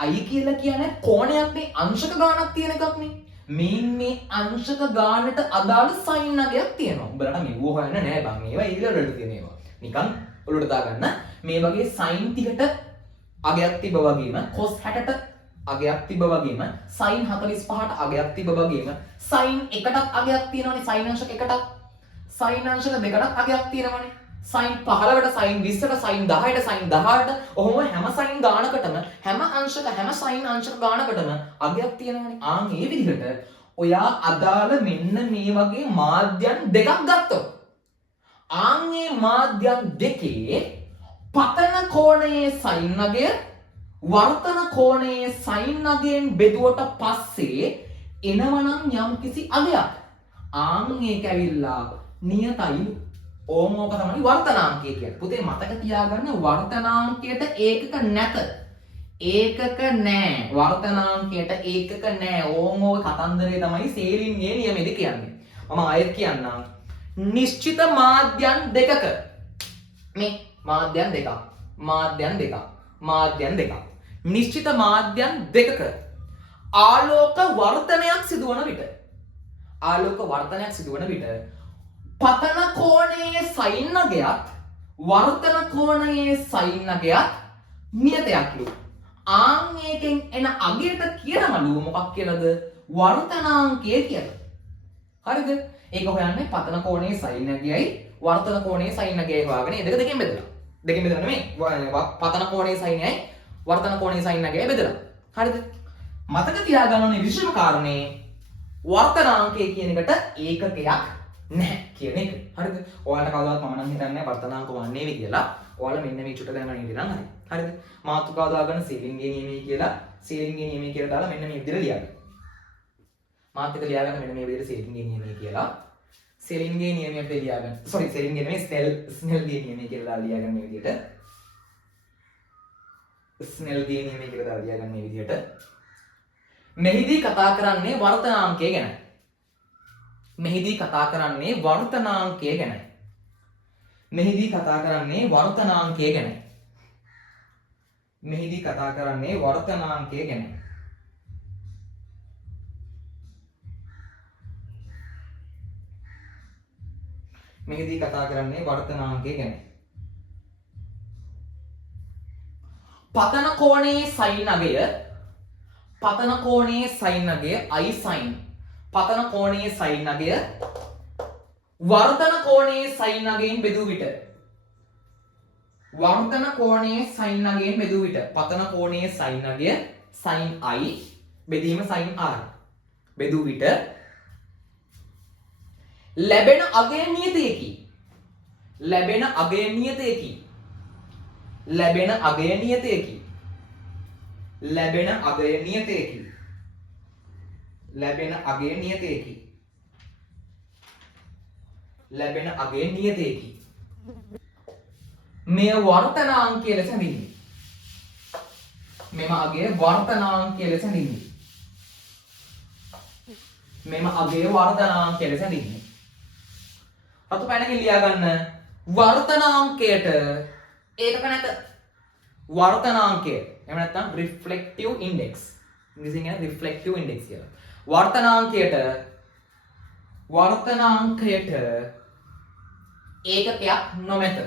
I කියලා කියන්නේ කෝණයක් නේ, අංශක ගාණක් තියෙන එකක් නේ. මේ අංශක ගානට අදාළ sin නගයක් තියෙනවා. උඹලට මෙව හොයන්න නෑ බං. ඒවා ඊළඟට තියෙන ඒවා. නිකන් ඔලුවට දාගන්න. මේ වගේ sin 30ට අගයක් තිබ්බ වගේම cos 60ට අගයක් තිබ්බ වගේම sin 45ට අගයක් තිබ්බ වගේම sin 1ටත් අගයක් තියෙනවනේ. sin අංශක 1ටත් sin අංශක 2ටත් අගයක් තියෙනවනේ. sin 15ට sin 20ට sin 10ට sin 18ට ඔහොම හැම sin ගානකටම හැම sin අංශක ගානකටම අගයක් තියෙනවනේ. ඒ විදිහට ඔයා අදාළ මෙන්න මේ වගේ මාධ්‍යයන් දෙකක් ගත්තොත් ඒ මාධ්‍යයන් දෙකේ පතන කෝණයේ sin නගය වර්තන කෝණයේ sin නගයෙන් බෙදුවට පස්සේ එනවනම් යම්කිසි අගයක් ඒක ඇවිල්ලා නියතයිලු. ඕක තමයි වර්තනාංකය කියන්නේ. පුතේ මතක තියාගන්න වර්තනාංකයට ඒකක නැත. ඒකක නෑ. වර්තනාංකයට ඒකක නෑ. ඕක කතන්දරේ තමයි සේලින්ගේ නියමෙදි කියන්නේ. මම ආයෙත් කියන්නම්. නිශ්චිත මාධ්‍යයන් දෙකක මේ මාධ්‍යයන් දෙකක් නිශ්චිත මාධ්‍යයන් දෙකක ආලෝක වර්තනයක් සිදුවන විට පතන කෝණයේ sin නගයත් වර්තන කෝණයේ sin නගයත් නියතයක්ලු. ඒකෙන් එන අගයට කියනවලු මොකක් කියලාද? වර්තනාංකය කියලා. හරිද? ඒක හොයන්නේ පතන කෝණයේ sin නගයයි වර්තන කෝණයේ sin නගයයි හොයාගෙන ඒ දෙකෙන් බෙදලා. දෙකෙන් බෙදලා නෙමෙයි. පතන කෝණයේ sinයයි වර්තන කෝණයේ sin නගයයි බෙදලා. හරිද? මතක තියාගන්න ඕනේ විශේෂම කාරණේ වර්තනාංකය කියන එකට ඒකකයක් නැහැ කියන එක. හරිද? ඔයාලට කවදාවත් මම නම් හිතන්නේ වර්තනාංක වන්නේවි කියලා. ඔයාලා මෙන්න මේ චුට්ට දැනගෙන ඉඳලා හරි. හරිද? මාතෘකාව දාගන්න සීලින්ගේ නියමයේ කියලා දාලා මෙන්න මේ විදිහට ලියන්න. මාත් එක ලියාගන්න මෙන්න මේ විදිහට සීලින්ගේ නියමයේ කියලා. සීලින්ගේ නියමයට ලියාගන්න. සීලින්ගේ නෙමෙයි ස්නෙල්ගේ නියමයේ කියලා දාලා ලියාගන්න මේ විදිහට. ස්නෙල්ගේ නියමයේ කියලා දාලා ලියාගන්න මේ විදිහට. මෙහිදී කතා කරන්නේ වර්තනාංකය ගැන. මෙහිදී කතා කරන්නේ වර්තනාංකය ගැන. මෙහිදී කතා කරන්නේ වර්තනාංකය ගැන. මෙහිදී කතා කරන්නේ වර්තනාංකය ගැන. මෙහිදී කතා කරන්නේ වර්තනාංකය ගැන. පතන කෝණයේ sin අගය පතන කෝණයේ sin අගය I sin පතන කෝණයේ sin අගය වර්ධන කෝණයේ sin අගයෙන් බෙදූ විට වර්ධන කෝණයේ sin අගයෙන් බෙදූ විට පතන කෝණයේ sin අගය sin I බෙදීම sin R බෙදූ විට ලැබෙන අගය නියතයකි ලැබෙන අගය නියතයකි ලැබෙන අගය නියතයකි ලැබෙන අගය නියතයකි ලැබෙන අගය නියතයකි ලැබෙන අගය නියතයකි මෙය වර්තනාංකය ලෙස හැඳින්වේ මෙම අගය වර්තනාංකය ලෙස හැඳින්වේ මෙම අගය වර්තනාංකය ලෙස හැඳින්වේ අතු පැනකින් ලියා ගන්න වර්තනාංකයට ඒකක නැත වර්තනාංකය එහෙම නැත්නම් reflective index ඉංග්‍රීසියෙන් කියන reflective index කියලා වර්තනාංකයට ඒකකයක් නොමැත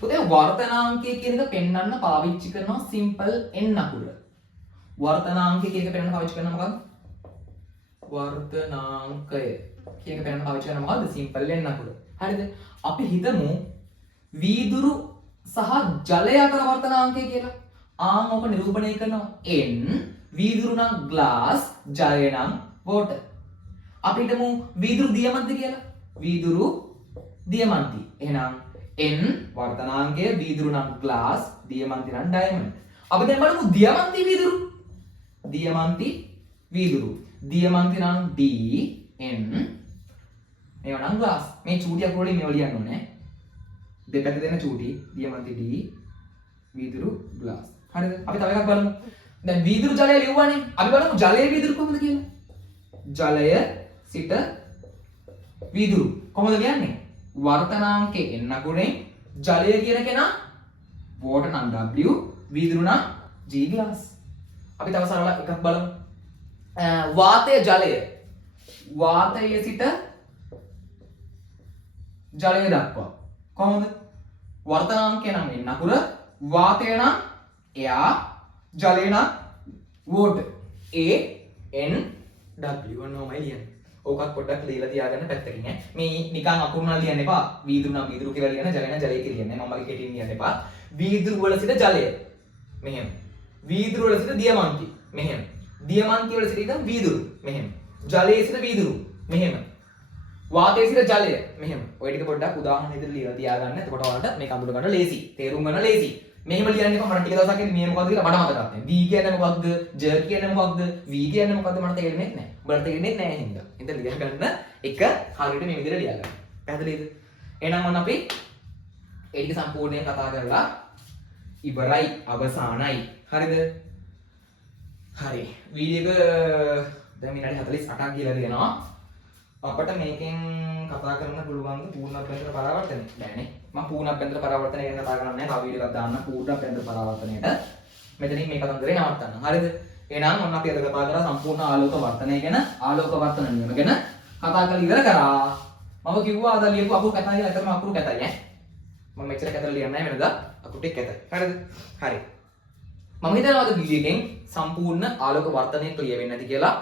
පුතේ වර්තනාංකය කියන එක පෙන්වන්න පාවිච්චි කරනවා simple n අකුර වර්තනාංකය කියන එක පෙන්වන්න පාවිච්චි කරනවා මොකක්ද වර්තනාංකය කියන එක පෙන්වන්න පාවිච්චි කරනවා මොකද්ද simple n අකුර හරිද අපි හිතමු වීදුරු සහ ජලය අතර වර්තනාංකය කියලා ආන් ඔක නිරූපණය කරනවා n වීදුරු නම් glass ජලය නම් water අපි හිතමු වීදුරු දියමන්ති කියලා වීදුරු දියමන්ති එහෙනම් n වර්තනාංකය වීදුරු නම් glass දියමන්ති නම් diamond අපි දැන් බලමු දියමන්ති වීදුරු දියමන්ති නම් d n මේවා නම් glass මේ චූටි අකුර වලින් මේවා ලියන්න ඕනේ දෙපැත්ත දෙන චූටි දියමන්ති d වීදුරු glass හරිද අපි තව එකක් බලමු දැන් වීදුරු ජලය ලියුවානේ අපි බලමු ජලයේ වීදුරු කොහොමද කියලා ජලය සිට වීදුරු කොහොමද ලියන්නේ වර්තනාංකේ n අකුරෙන් ජලය කියන කෙනා water නම් w වීදුරු නම් g glass අපි තව සරල එකක් බලමු වාතය ජලය වාතයේ සිට ජලය දක්වා කොහොමද වර්තනාංකය නම් n අකුර වාතය නම් air ජලය නම් water a n w ඔන්නෝමයි ලියන්නේ ඕකත් පොඩ්ඩක් ලියලා තියාගන්න පැත්තකින් ඈ මේ නිකන් අකුරු නම් ලියන්න එපා වීදුරු නම් වීදුරු කියලා ලියන්න ජලය නම් ජලය කියලා ලියන්න මම මගේ කෙටින් ලියන්න එපා වීදුරු වල සිට ජලය මෙහෙම වීදුරු වල සිට දියමන්ති මෙහෙම දියමන්ති වල සිට ඉඳන් වීදුරු මෙහෙම ජලයේ සිට වීදුරු මෙහෙම වාතයේ සිට ජලය මෙහෙම ඔය ටික පොඩ්ඩක් උදාහරණ විදිහට ලියලා තියාගන්න එතකොට ඔයාලට මේක අඳුර ගන්න ලේසි තේරුම් ගන්න ලේසි මෙහෙම ලියන්න එපා මට ටික දවසක් ඉඳන් මේ මොකද්ද කියලා මට මතකත් නැහැ v කියන්නේ මොකක්ද j කියන්නේ මොකක්ද v කියන්නේ මොකක්ද මට තේරෙන්නේ නැහැ උඹට තේරෙන්නේ නැහැ හින්දා ඉතින් ලියා ගන්න එක හරියට මේ විදිහට ලියා ගන්න පැහැදිලිද එහෙනම් ඔන්න අපි ඒ ටික සම්පූර්ණයෙන් කතා කරලා ඉවරයි අවසానයි හරිද හරි වීඩියෝ එක දැන් විනාඩි 48ක් ගිහලා තියෙනවා අපිට මේකෙන් කතා කරන්න පුළුවන් පූර්ණාභ්‍යන්තර පරාවර්තනය බෑනේ මම පූර්ණාභ්‍යන්තර පරාවර්තනය ගැන කතා කරන්නේ නැහැ තව වීඩියෝ එකක් දාන්න පූර්ණාභ්‍යන්තර පරාවර්තනයට මෙතනින් මේ කතන්දරේ නවත්තන්න හරිද එහෙනම් ඔන්න අපි අද කතා කරා සම්පූර්ණ ආලෝක වර්තනය ගැන ආලෝක වර්තන නියම ගැන කතා කරලා ඉවර කරා මම කිව්වා අද ලියපු අකුරු කැතයි කියලා අතම අකුරු කැතයි ඈ මම මෙච්චර කැතලා ලියන්නේ නැහැ වෙනදා අකුරු ටික කැතයි හරිද හරි මම හිතනවා අද වීඩියෝ එකෙන් සම්පූර්ණ ආලෝක වර්තනය ක්ලියර් වෙන්නේ නැති කියලා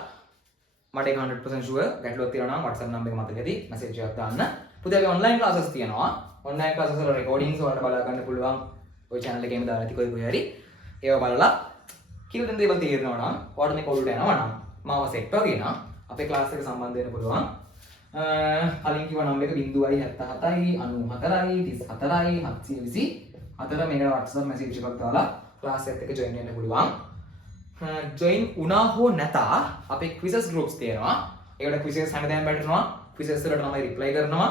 මට 100% ෂුවර් ගැටලුවක් තියෙනවා නම් WhatsApp නම්බර් එක මතකදී මැසේජ් එකක් දාන්න. පුතේ අපි ඔන්ලයින් ක්ලාසස් තියෙනවා. ඔන්ලයින් ක්ලාසස් වල රෙකෝඩින්ග්ස් වලට බලා ගන්න පුළුවන්. ඔය channel එකේම දාලා ඇති කොයි හරි. ඒව බලලා කිව්ව දෙන දේවල් තේරෙනවා නම් ඔයාලට මේ කෝඩ් යනවා නම් මාව සෙට් වගේ නම් අපේ ක්ලාස් එක සම්බන්ධ වෙන්න පුළුවන්. කලින් කිව්ව නම්බර් එක 077යි 94යි 34යි 724 මේකට WhatsApp මැසේජ් එකක් දාලා ක්ලාස් එකත් එක්ක join වෙන්න පුළුවන්. join වුණා හෝ නැතා අපේ quizzes groups තියෙනවා. ඒකට quizzes හැමදාම බැටරනවා. quizzes වලට තමයි reply කරනවා.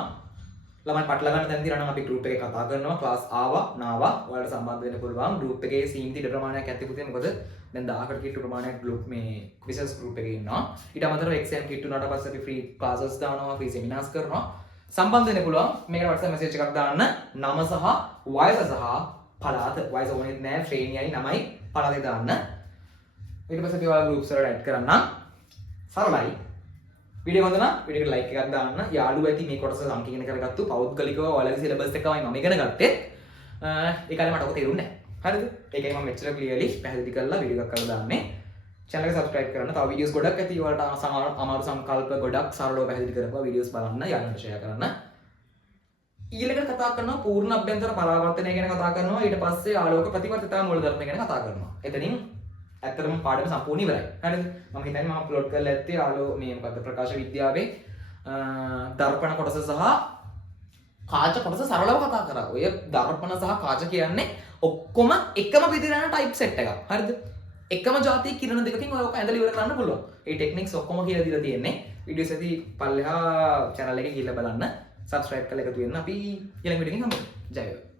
ළමයි පටල ගන්න තැන තියෙනවා නම් අපි group එකේ කතා කරනවා. class ආවා නාවා ඔයාලට සම්බන්ධ වෙන්න පුළුවන්. group එකේ සීමිත ඉඩ ප්‍රමාණයක් ඇති පුතේ. මොකද දැන් 1000කට කිට්ටු ප්‍රමාණයක් group මේ quizzes group එකේ ඉන්නවා. ඊට අමතරව exam කිට්ටු උනාට පස්සේ අපි free classes දානවා, free seminars කරනවා. සම්බන්ධ වෙන්න පුළුවන්. මේකට WhatsApp message එකක් දාන්න. නම සහ වයස සහ පළාත. වයස ඕනෙත් නෑ. ශ්‍රේණියයි නමයි පළාතේ දාන්න. ඊට පස්සේ අපි ඔයාලා groups වලට add කරන්න. සරලයි. වීඩියෝ හොඳ නම් වීඩියෝ එකට like එකක් දාන්න. යාළුවෝ ඇති මේ කොටස සංකීර්ණ කරගත්තු පෞද්ගලිකව ඔයාලගේ syllabus එකමයි මම ඉගෙන ගත්තේ. ඒ කාලේ මට ඔක තේරුන්නේ නැහැ. හරිද? ඒකයි මම මෙච්චර ක්ලියර්ලි පැහැදිලි කරලා වීඩියෝ එකක් කරලා දාන්නේ. channel එක subscribe කරන්න. තව වීඩියෝස් ගොඩක් ඇති. ඔයාලට අමාරු සංකල්ප ගොඩක් සරලව පැහැදිලි කරපුවා වීඩියෝස් බලන්න, යාළුවන්ට share කරන්න. ඊළඟට කතා කරනවා පූර්ණ අභ්‍යන්තර පරාවර්තනය ගැන කතා කරනවා. ඊට පස්සේ ආලෝක ප්‍රතිවර්තිතා මූලධර්ම ගැන කතා කරනවා. එතනින් ඇත්තටම පාඩම සම්පූර්ණ ඉවරයි. හරිද? මම හිතන්නේ මම අප්ලෝඩ් කරලා ඇත්තේ මේ මොකද්ද ප්‍රකාශ විද්‍යාවේ දර්පණ කොටස සහ කාච කොටස සරලව කතා කරා. ඔය දර්පණ සහ කාච කියන්නේ ඔක්කොම එකම විදිහට ටයිප් සෙට් එකක්. හරිද? එකම જાතිය කිරණ දෙකකින් ඔය ඔක ඇඳලා ඉවර කරන්න පුළුවන්. ඒ ටෙක්නික්ස් ඔක්කොම කියලා දීලා තියෙන්නේ. වීඩියෝස් එකේ පල්ලෙහා channel එකේ ගිහිල්ලා බලන්න. subscribe කරලා එකතු වෙන්න. අපි ඊළඟ වීඩියෝ එකකින් හම්බෙමු. ජය වේවා.